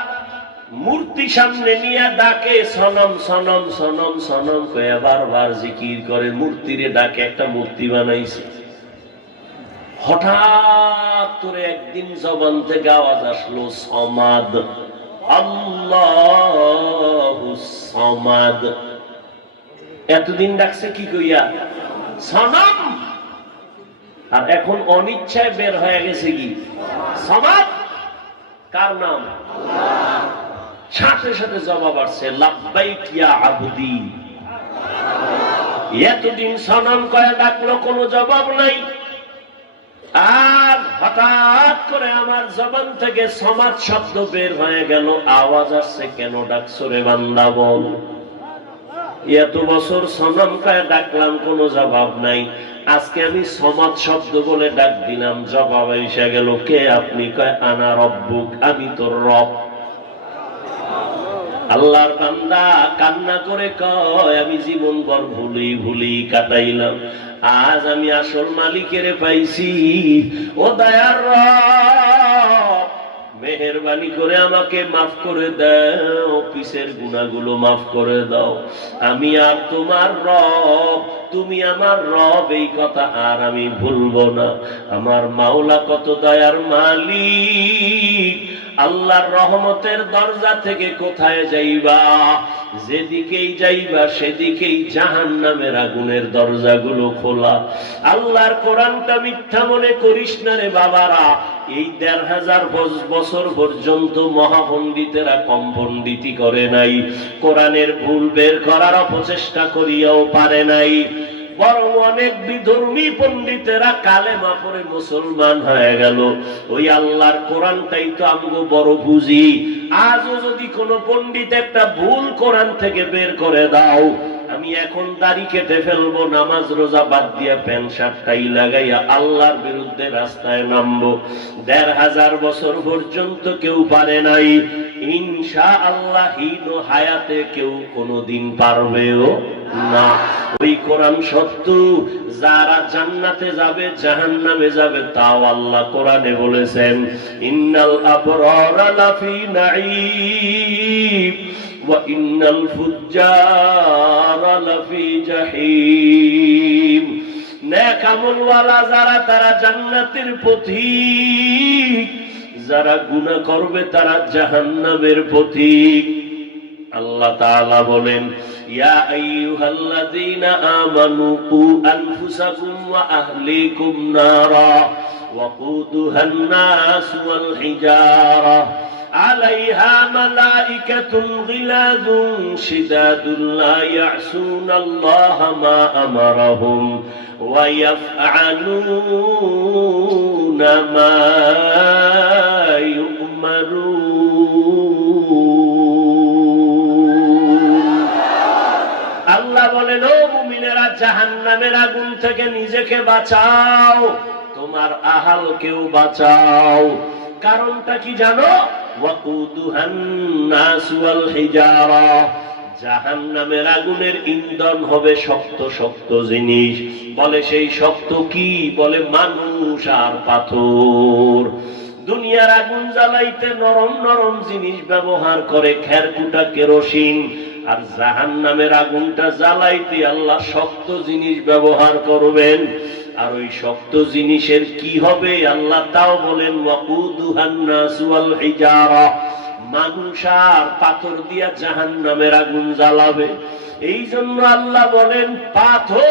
মূর্তি সামনে নিয়ে ডাকে, সনম সনম সনম সনম কয়ে বারবার জিকির করে, মূর্তিরে ডাকে। একটা মূর্তি বানাইছে। হঠাৎ করে একদিন জবান থেকে আওয়াজ আসলো, সমাদ, আল্লাহু সমাদ। এতদিন ডাকছে কি কইয়া? সনম। আর এখন অনিচ্ছায় বের হয়ে গেছে কি? সমাদ। কার নাম? আল্লাহ। সাথে সাথে জবাব আসছে, লাব্বাইক ইয়া আবদি। এতদিন সনম কয়ে ডাকলো, কোনো জবাব নাই। আর হঠাৎ করে আমার জবান থেকে সমাদ শব্দ বের হয়ে গেল। আওয়াজ আসছে, কেন ডাকছো রে বান্দা বল? এত বছর সনম কয়ে ডাকলাম, কোনো জবাব নাই। আজকে আমি সমাদ শব্দ বলে ডাক দিলাম, জবাব এসে গেল। কে আপনি? কয় আনা রব্বুক, আমি তোর রব। আল্লাহর বান্দা কান্না করে কয়, আমি জীবন ভর ভুলি ভুলি কাটাইলাম, আজ আমি আসল মালিকের পাইছি। ও দয়ার রব, মেহেরবানি করে আমাকে মাফ করে দাও, পিছের গুনাহগুলো মাফ করে দাও। আমি আর তোমার রব, তুমি আমার রব, এই কথা আর আমি ভুলবো না। আমার মাওলা কত দয়ার মালিক, আল্লাহর রহমতের দরজা থেকে কোথায় যাইবা? যেদিকেই যাইবা সেদিকেই জাহান্নামের আগুনের দরজাগুলো খোলা। আল্লাহর কোরআনটা মিথ্যা মনে করিস না রে বাবারা। এই ১৫০০ বছর পর্যন্ত মহাপণ্ডিতেরা কম পণ্ডিতি করে নাই, কোরআনের ভুল বের করার অপচেষ্টা করিয়াও পারে নাই। বরং অনেক বিধর্মী পণ্ডিতেরা কালেমা পড়ে মুসলমান হয়ে গেল। ওই আল্লাহর কোরআনটাই তো আমগো বড় বুঝি। আজও যদি কোনো পণ্ডিত একটা ভুল কোরআন থেকে বের করে দাও, আমি এখন দাড়ি কেটে ফেলবো, নামাজ রোজা বাদ দিয়া প্যান্ট শার্টটাই লাগাইয়া আল্লাহর বিরুদ্ধে রাস্তায় নামবো। ১৫০০ বছর পর্যন্ত কেউ পারে নাই। ইনশাআল্লাহ হীন হায়াতে কেউ কোনোদিন পারবেও না। ওই কোরআন সত্য। যারা জান্নাতে যাবে জাহান্নামে যাবে তাও আল্লাহ কোরআনে বলেছেন, ইন্নাল আবরারা লাফি নাঈম ওয়া ইন্নাল ফুজ্জারা লাফি জাহিম। নেক আমলওয়ালা যারা তারা জান্নাতের পথিক, যারা গুনাহ করবে তারা জাহান্নামের পথিক। আল্লাহ তাআলা বলেন, ইয়া আইয়ুহাল্লাযীনা আমানু কু আনফুসাকুম ওয়া আহলিকুম নারা ওয়াকুদুহান নাস ওয়াল হিজারা আলাইহা মালাইকাতুন গিলাযুন শিদাদুন লা ইয়াসুনাল্লাহা মা আমারাহুম ওয়া ইয়াফআলুনা মা ইউমারুন। আল্লাহ বলেন, ও মুমিনেরা, জাহান্নামের আগুন থেকে নিজেকে বাঁচাও, তোমার আহালকেও বাঁচাও। কারণটা কি জানো? ওয়াকুদুহান নাস ওয়াল হিজারা। জাহান্নামের আগুনের ইন্ধন হবে শক্ত শক্ত জিনিস। বলে সেই শক্ত কি? বলে মানুষ আর পাথর। দুনিয়ার আগুন জ্বালাইতে নরম নরম জিনিস ব্যবহার করে, খেরকুটা, কেরোসিন। আর জাহান্নামের আগুনটা জ্বালাইতে আল্লাহ শক্ত জিনিস ব্যবহার করবেন। আর ওই শক্ত জিনিসের কি হবে আল্লাহ তাও বলেন, ওয়াকুদুহান নাস ওয়াল হিজারা। মানুষ আর পাথর দিয়া জাহান্নামের আগুন জ্বালাবে। এই জন্য আল্লাহ বলেন, পাথর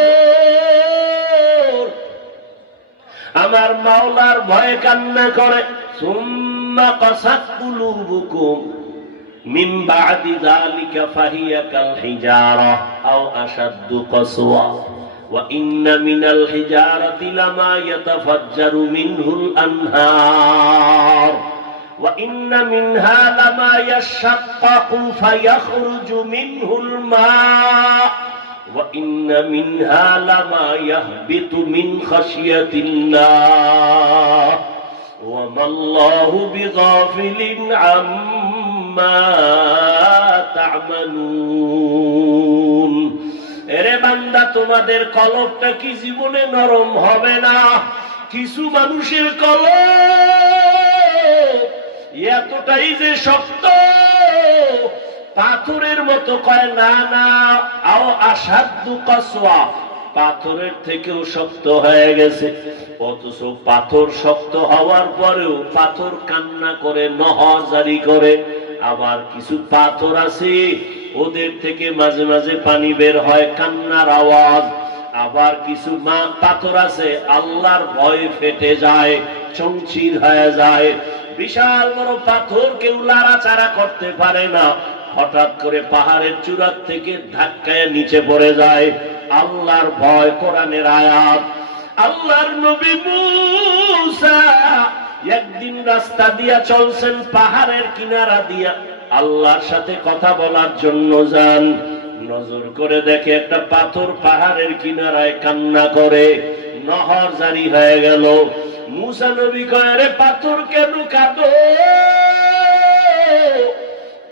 আমার মাওলার ভয়ে কান্না করে। সুম্মা কাসাত কুলুবুকুম মিন বাদি যালিকা ফাহিয়া কাল হিজারা আও আশাদ্দু কাসওয়া ওয়া ইন্না মিনাল হিজারাতি লামা ইয়াতাফাজ্জারু মিনহুল আনহার ওয়া ইন্না মিনহা লামা ইয়াশাক্কাকু ফায়াখরুজু মিনহুল মা ওয়া ইন্না মিনহা লামা ইয়াহবিতু মিন খাশিয়াতিল্লাহ ওয়া মাল্লাহু বিগাফিলিন আম্মা তা'মালুন। এরে বান্দা, তোমাদের কলবটা কি জীবনে নরম হবে না? কিছু মানুষের কলব এতটাই যে শক্ত, পাথরের মতো। কয় না না, আও আসাদ্দু কাসওয়া, পাথরের থেকেও শক্ত হয়ে গেছে। অথচ পাথর শক্ত হওয়ার পরেও পাথর কান্না করে, নহর জারি করে। আবার কিছু পাথর আছে, ওদের থেকে মাঝে মাঝে পানি বের হয়, কান্নার আওয়াজ। আবার কিছু পাথর আছে আল্লাহর ভয়ে ফেটে যায়, চৌচির হয়ে যায়। বিশাল বড় পাথর কেউ লাড়াচাড়া করতে পারে না, হঠাৎ করে পাহাড়ের চূড়ার থেকে ধাক্কায় নিচে পড়ে যায়। আল্লাহর ভয়, কোরআনের আয়াত। আল্লাহর নবী মূসা একদিন রাস্তা দিয়া চলছেন, পাহাড়ের কিনারা দিয়া আল্লাহর সাথে কথা বলার জন্য যান। নজর করে দেখে একটা পাথর পাহাড়ের কিনারায় কান্না করে, নহর জারি হয়ে গেল। মূসা নবী কয়, আরে পাথর কেন কাঁদো?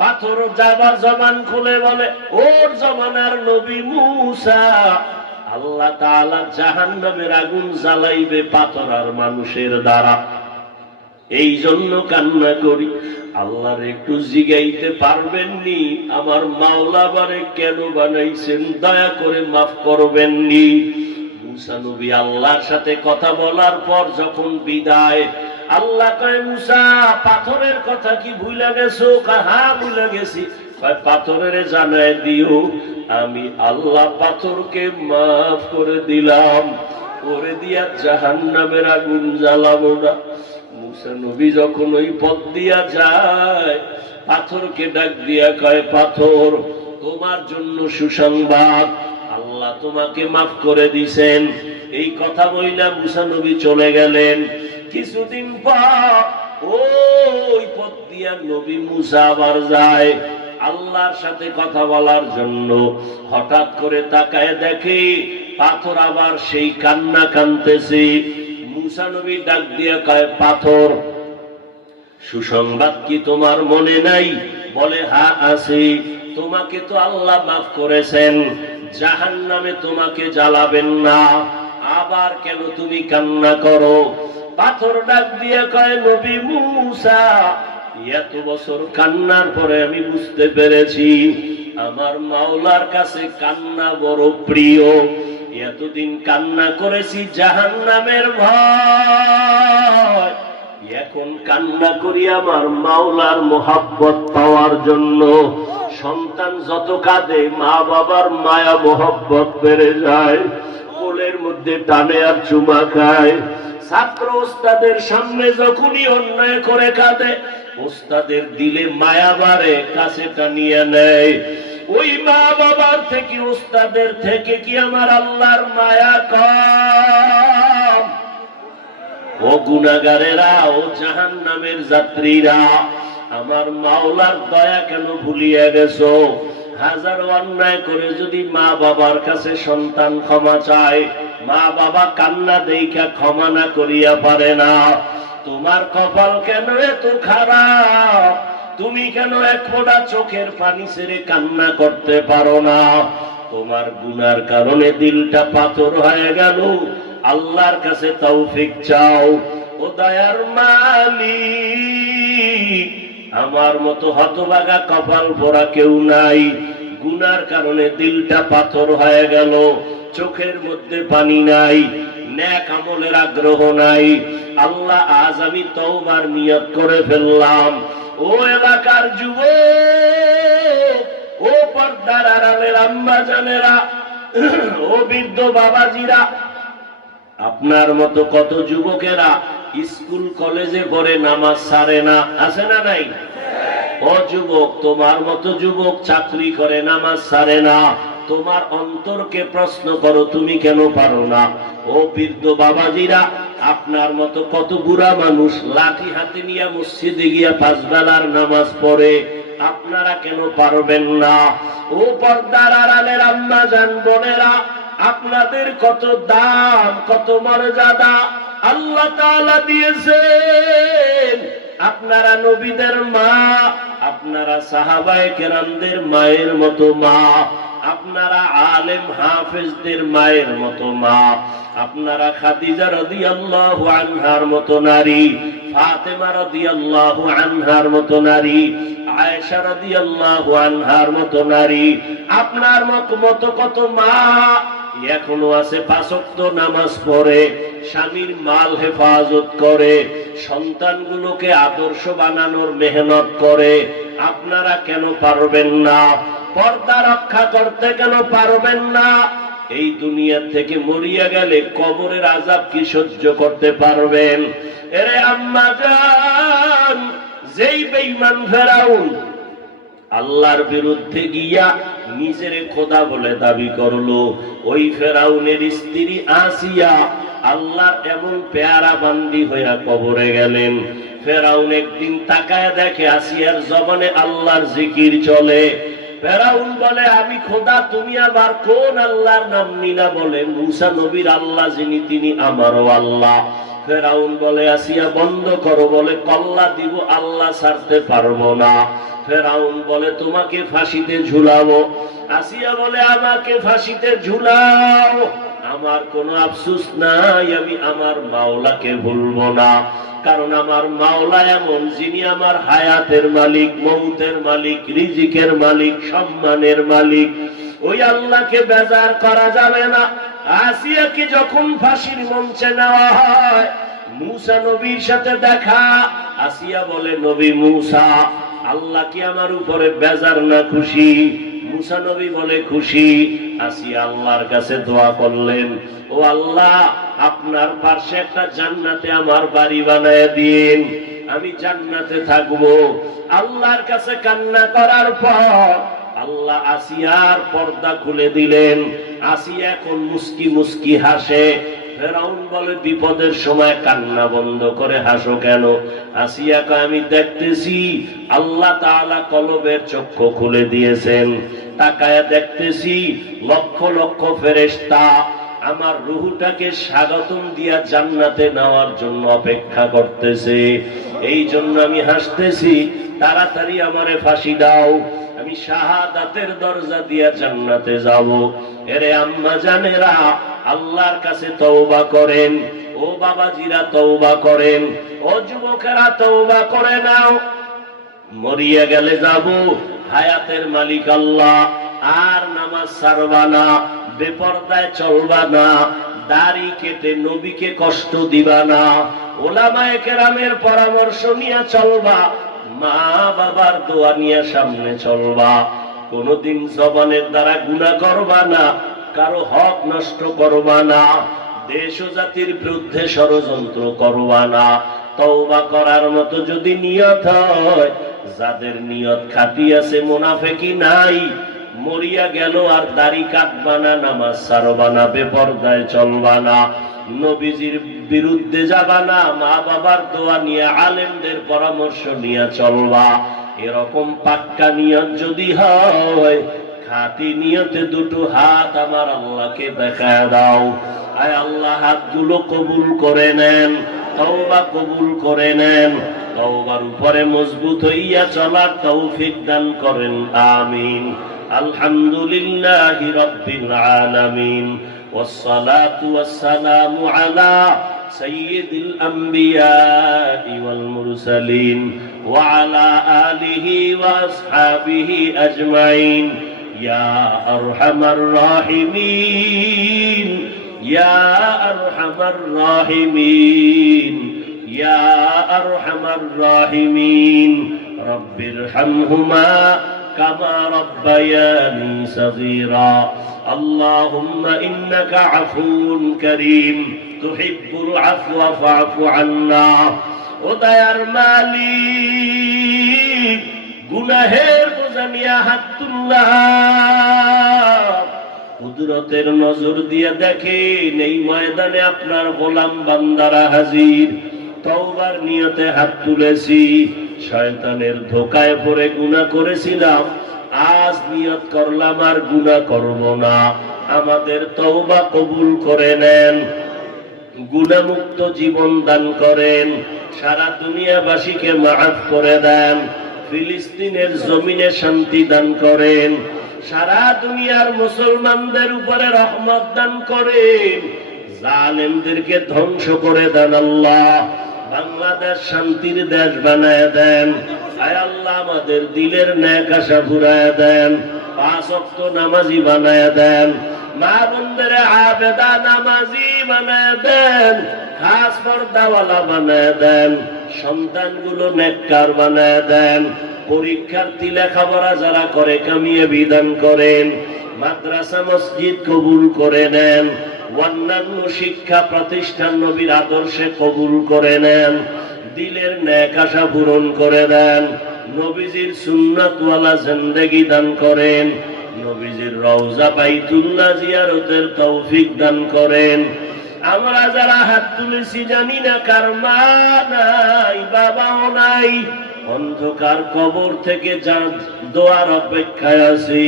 পাথর যাবার জবান খুলে বলে, ওর জমানার নবী মূসা আল্লাহ তাআলা জাহান্নামের আগুন জ্বালাইবে পাথর আর মানুষের দ্বারা, এই জন্য কান্না করি। আল্লাহর একটু জিগাইতে পারবেননি আমার মাওলা বারে কেন বানাইছেন? দয়া করে মাফ করবেননি? মূসা নবী আল্লাহর সাথে কথা বলার পর যখন বিদায়, আল্লাহ কয় মুসা পাথরের কথা কি ভুলে গেছো? হ্যাঁ ভুলে গেছি। পাথরের জানায় দিও আমি আল্লাহ পাথরকে মাফ করে দিলাম, করে দিয়া জাহান্নামের আগুন জ্বালাবো না। মুসা নবী যখন ওই পথ দিয়া যায়, পাথরকে ডাক দিয়া কয় পাথর তোমার জন্য সুসংবাদ, আল্লাহ তোমাকে মাফ করে দিছেন। এই কথা বইলা মুসা নবী চলে গেলেন। কিছুদিন পর ওই পথ দিয়া নবী মুসা আবার যায় আল্লাহর সাথে কথা বলার জন্য। হঠাৎ করে তাকায় দেখে পাথর আবার সেই কান্না কাঁদতেছে। মুসা নবী ডাক দিয়া কয় পাথর সুসংবাদ কি তোমার মনে নাই? বলে হ্যাঁ আছে। তোমাকে তো আল্লাহ মাফ করেছেন, জাহান্নামে তোমাকে জ্বালাবেন না, আবার কেন তুমি কান্না করো? পাথর ডাক দিয়ে কয় নবী মুসা এত বছর কান্নার পরে আমি বুঝতে পেরেছি আমার মাওলার কাছে কান্না বড় প্রিয়। এতদিন কান্না করেছি জাহান্নামের ভয়, এখন কান্না করি আমার মাওলার মোহাব্বত পাওয়ার জন্য। সন্তান যত কাঁদে মা বাবার মায়া মোহাব্বত বেড়ে যায়, কোলের মধ্যে টানে আর চুমা খায়। ছাত্র ওস্তাদের সামনে যখনই অন্যায় করে কাঁদে, ওস্তাদের দিলে মায়া বাড়ে, কাছে টানিয়ে নেয়। ওই মা বাবার থেকে ওস্তাদের থেকে কি আমার আল্লাহর মায়া কম? ও গুনাহগারেরা, ও জাহান্নামের যাত্রীরা, আমার মাওলার দয়া কেন ভুলিয়ে গেছো? হাজার অন্যায় করে যদি মা বাবার কাছে সন্তান ক্ষমা চায়, মা বাবা কান্না দেইখা ক্ষমা না করিয়া পারে না। তোমার কপাল কেন এত খারাপ? তুমি কেন এক ফোঁটা চোখের পানি ছেড়ে কান্না করতে পারো না? তোমার গুনার কারণে দিলটা পাথর হয়ে গেল। আল্লাহর কাছে তৌফিক চাও। ও দয়ার মালিক, আমার মতো হতভাগা কপাল পোড়া কেউ নাই। গুনার কারণে দিলটা পাথর হয়ে গেল, চোখের মধ্যে পানি নাই, নেক আমলের আগ্রহ নাই। আল্লাহ আজ আমি তওবার নিয়ত করে ফেললাম। ও এলাকার যুবক, ও পর্দার আড়ালের আম্মা জানেরা, ও বৃদ্ধ বাবাজিরা, আপনার মতো কত যুবকেরা স্কুল কলেজে পড়ে নামাজ ছাড়ে না, আছে না নাই? ও যুবক, তোমার মতো যুবক চাকরি করে নামাজ ছাড়ে না। তোমার অন্তরকে প্রশ্ন করো, তুমি কেন পারো না? ও বৃদ্ধ বাবাজিরা, আপনার মতো কত বুড়া মানুষ লাঠি হাতে নিয়ে মসজিদে গিয়া 5 বেলার নামাজ পড়ে, আপনারা কেন পারবেন না? ও পর্দার আড়ালের আম্মা জান বোনেরা, আপনাদের কত দাম, কত মর্যাদা আল্লাহ তাআলা দিয়েছেন। আপনারা নবীদের মা, আপনারা সাহাবায়ে কেরামদের মায়ের মতো মা, আপনারা আলেম হাফেজদের মায়ের মতো মা, আপনারা খাদিজা রাদিয়াল্লাহু আনহার মতো নারী, ফাতেমা রাদিয়াল্লাহু আনহার মতো নারী, আয়েশা রাদিয়াল্লাহু আনহার মতো নারী, আপনার মতো কত মা এখনো আছে 5 ওয়াক্ত নামাজ পড়ে, স্বামীর মাল হেফাজত করে, সন্তানগুলোকে আদর্শ বানানোর মেহনত করে। আপনারা কেন পারবেন না? পর্দা রক্ষা করতে কেন পারবেন না? এই দুনিয়া থেকে মরিয়া গেলে কবরের আযাব কি সহ্য করতে পারবেন? এরে আম্মা জান, যেই বেঈমান ফেরাউন আল্লাহর বিরুদ্ধে গিয়া নিজের খোদা বলে দাবি করলো, ওই ফেরাউনের স্ত্রী আসিয়া আল্লাহর এমন পেয়ারা বান্দি হইয়া কবরে গেলেন। ফেরাউন একদিন তাকায় দেখে আসিয়ার জবানে আল্লাহর জিকির চলে। ফেরাউন বলে, আমি খোদা, তুমি আবার কোন আল্লাহর নাম নিলা? বলে, মুসা নবীর আল্লাহ যিনি, তিনি আমারও আল্লাহ। ফেরাউন বলে, আসিয়া বন্ধ করো। বলে, কল্লা দিব, আল্লাহ ছাড়তে পারবো না। ফেরাউন বলে, তোমাকে ফাঁসিতে ঝুলাবো। আসিয়া বলে, আমাকে ফাঁসিতে ঝুলাও, আমার কোনো আফসোস নাই, আমি আমার মাওলাকে ভুলবো না। কারণ আমার মাওলা এমন, যিনি আমার হায়াতের মালিক, মৌতের মালিক, রিজিকের মালিক, সম্মানের মালিক। ওই আল্লাহকে বেজার করা যাবে না। আসিয়াকে যখন ফাঁসির মঞ্চে নেওয়া হয়, মূসা নবীর সাথে দেখা। আসিয়া বলে, নবী মূসা, আল্লাহ কি আমার উপরে বেজার না খুশি? মূসা নবী বলে, খুশি। আসিয়া আল্লাহর কাছে দোয়া করলেন, ও আল্লাহ, আপনার পাশে একটা জান্নাতে আমার বাড়ি বানায় দিন, আমি জান্নাতে থাকবো। আল্লাহর কাছে কান্না করার পর আল্লাহ আসিয়ার পর্দা খুলে দিলেন। আসিয়া এখন মুস্কি মুস্কি হাসে। ফেরাউন বলে, বিপদের সময় কান্না বন্ধ করে হাসো কেন? আসিয়া কয়, আমি দেখতেছি আল্লাহ তাআলা কলবের চক্ষু খুলে দিয়েছেন, তাকায় দেখতেছি লক্ষ লক্ষ ফেরেশতা আমার রূহটাকে স্বাগতম দিয়া জান্নাতে নেওয়ার জন্য অপেক্ষা করতেছে, এই জন্য আমি হাসতেছি। তাড়াতাড়ি আমারে ফাঁসি দাও, আমি শাহাদাতের দরজা দিয়া জান্নাতে যাব। এরে আম্মা জানেরা, আল্লাহর কাছে তওবা করেন। ও বাবাজিরা তওবা করেন, ও যুবকেরা তওবা করে নাও। মরিয়া গেলে যাব, হায়াতের মালিক আল্লাহ। আর নামাজ ছাড়বা না, বেপরদায় চলবা না, দাড়ি কেটে নবীকে কষ্ট দিবা না, ওলামায়ে কেরামের পরামর্শ নিয়ে চলবা, মা বাবার দোয়া নিয়ে সামনে চলবা। কোনদিন জবানের দ্বারা গুনাহ করবা না, কারো হক নষ্ট করবা না, দেশ ও জাতির বিরুদ্ধে ষড়যন্ত্র করবা না। তওবা করার মতো যদি নিয়ত হয়, যাদের নিয়ত খাঁটি আছে, মুনাফিকি নাই, মরিয়া গেল আর দাড়ি কাটবা না, নামাজ ছাড়বা না, বেপরদায় চলবা না, নবীজির বিরুদ্ধে যাবা না, মা বাবার দোয়া নিয়ে আলেমদের পরামর্শ নিয়ে চলবা। এরকম পাক্কা নিয়ত যদি হয়, খাঁটি নিয়তে দুটো হাত আমার আল্লাহকে দেখায় দাও। আয় আল্লাহ, হাতগুলো কবুল করে নেন, তওবা কবুল করে নেন, তওবার উপরে মজবুত হইয়া চলার তৌফিক দান করেন, আমিন। আলহামদুলিল্লাহি রাব্বিল আলামিন, والصلاة والسلام على سيد الأنبياء والمرسلين وعلى آله وأصحابه أجمعين يا أرحم الراحمين يا أرحم الراحمين يا أرحم الراحمين رب ارحمهما كما ربياني صغيرا اللهم إنك عفو كريم تحب العفو فاعف عنا ও দয়ার মালিক, গুনাহের বোঝা নিয়ে হাত তুললাম, কুদরতের নজর দিয়ে দেখেন এই ময়দানে আপনার গোলাম বান্দারা হাজির। তওবার নিয়তে হাত তুলেছি, শয়তানের ধোকায় পড়ে গুনাহ করেছিলাম, আজ নিয়ত করলাম আর গুনাহ করব না। আমাদের তওবা কবুল করে নেন, গুনাহমুক্ত জীবন দান করেন, সারা দুনিয়াবাসীকে মাফ করে দেন, ফিলিস্তিনের জমিনে শান্তি দান করেন, সারা দুনিয়ার মুসলমানদের উপরে রহমত দান করেন, জালেমদেরকে ধ্বংস করে দেন আল্লাহ। বাংলাদেশ শান্তির দেশ বানায় দেন। আয় আল্লাহ, আমাদের দিলের নেক আশা ঘুরায় দেন, 5 ওয়াক্ত নামাজি বানায় দেন, মা বোনদের আবেদা নামাজি বানায় দেন, খাস পর্দাওয়ালা বানায় দেন, সন্তানগুলো নেককার বানায় দেন, পরীক্ষার্থী লেখাপড়া যারা করে কামিয়াবি দান করেন, মাদ্রাসা মসজিদ কবুল করে নেন, অন্যান্য শিক্ষা প্রতিষ্ঠান নবীর আদর্শে কবুল করে নেন, দিলের নেক আশা পূরণ করে দেন, নবীজির সুন্নাতওয়ালা জিন্দেগি দান করেন, নবীজির রওজা বাইতুল্লাহ জিয়ারতের তৌফিক দান করেন। আমরা যারা হাত তুলেছি জানি না কার মা নাই, বাবাও নাই, অন্ধকার কবর থেকে দোয়ার অপেক্ষায় আছি,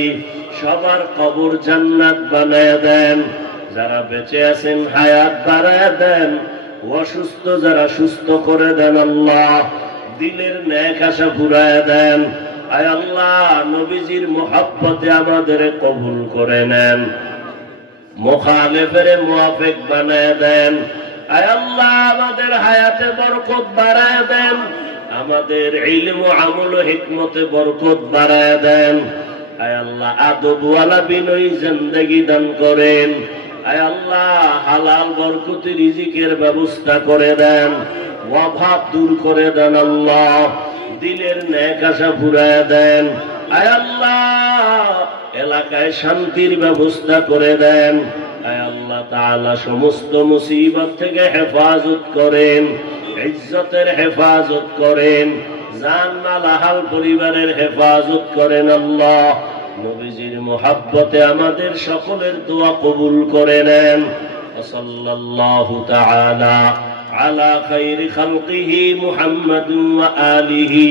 সবার কবর জান্নাত বানায় দেন, যারা বেঁচে আছেন হায়াত বাড়ায় দেন, অসুস্থ যারা সুস্থ করে দেন আল্লাহ, দিলের নেক আশা পুরায় দেন। আয় আল্লাহ, নবীজির মোহাব্বতে আমাদের কবুল করে নেন, মুখালিফের মুওয়াফিক বানায় দেন। আয় আল্লাহ, আমাদের হায়াতে বরকত বাড়ায় দেন, আমাদের ইলম ও আমল ও হিকমতে বরকত বাড়ায় দেন। আয় আল্লাহ, আদবওয়ালা বিনয়ী জিন্দেগি দান করেন। আয় আল্লাহ হালাল বরকতি রিজিকের ব্যবস্থা করে দেন, অভাব দূর করে দেন আল্লাহ, দিলের নেক আশা ফুরায় দেন। আয় আল্লাহ এলাকায় শান্তির ব্যবস্থা করে দেন। আয় আল্লাহ তাআলা সমস্ত মুসিবত থেকে হেফাজত করেন, ইজ্জতের হেফাজত করেন, জান মাল আহাল পরিবারের হেফাজত করেন আল্লাহ। নবীজির মুহাব্বতে আমাদের সকলের দোয়া কবুল করে নেন। সাল্লাল্লাহু তাআলা আলা খায়রি খালকিহি মুহাম্মাদিন ওয়া আলিহি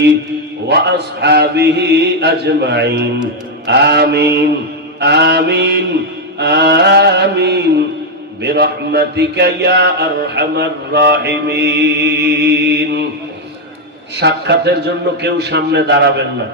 ওয়া আসহাবিহি আজমাইন। আমিন আমিন আমিন বিরহমাতিকা ইয়া আরহামার রাহিমিন। সাক্ষাতের জন্য কেউ সামনে দাঁড়াবেন না।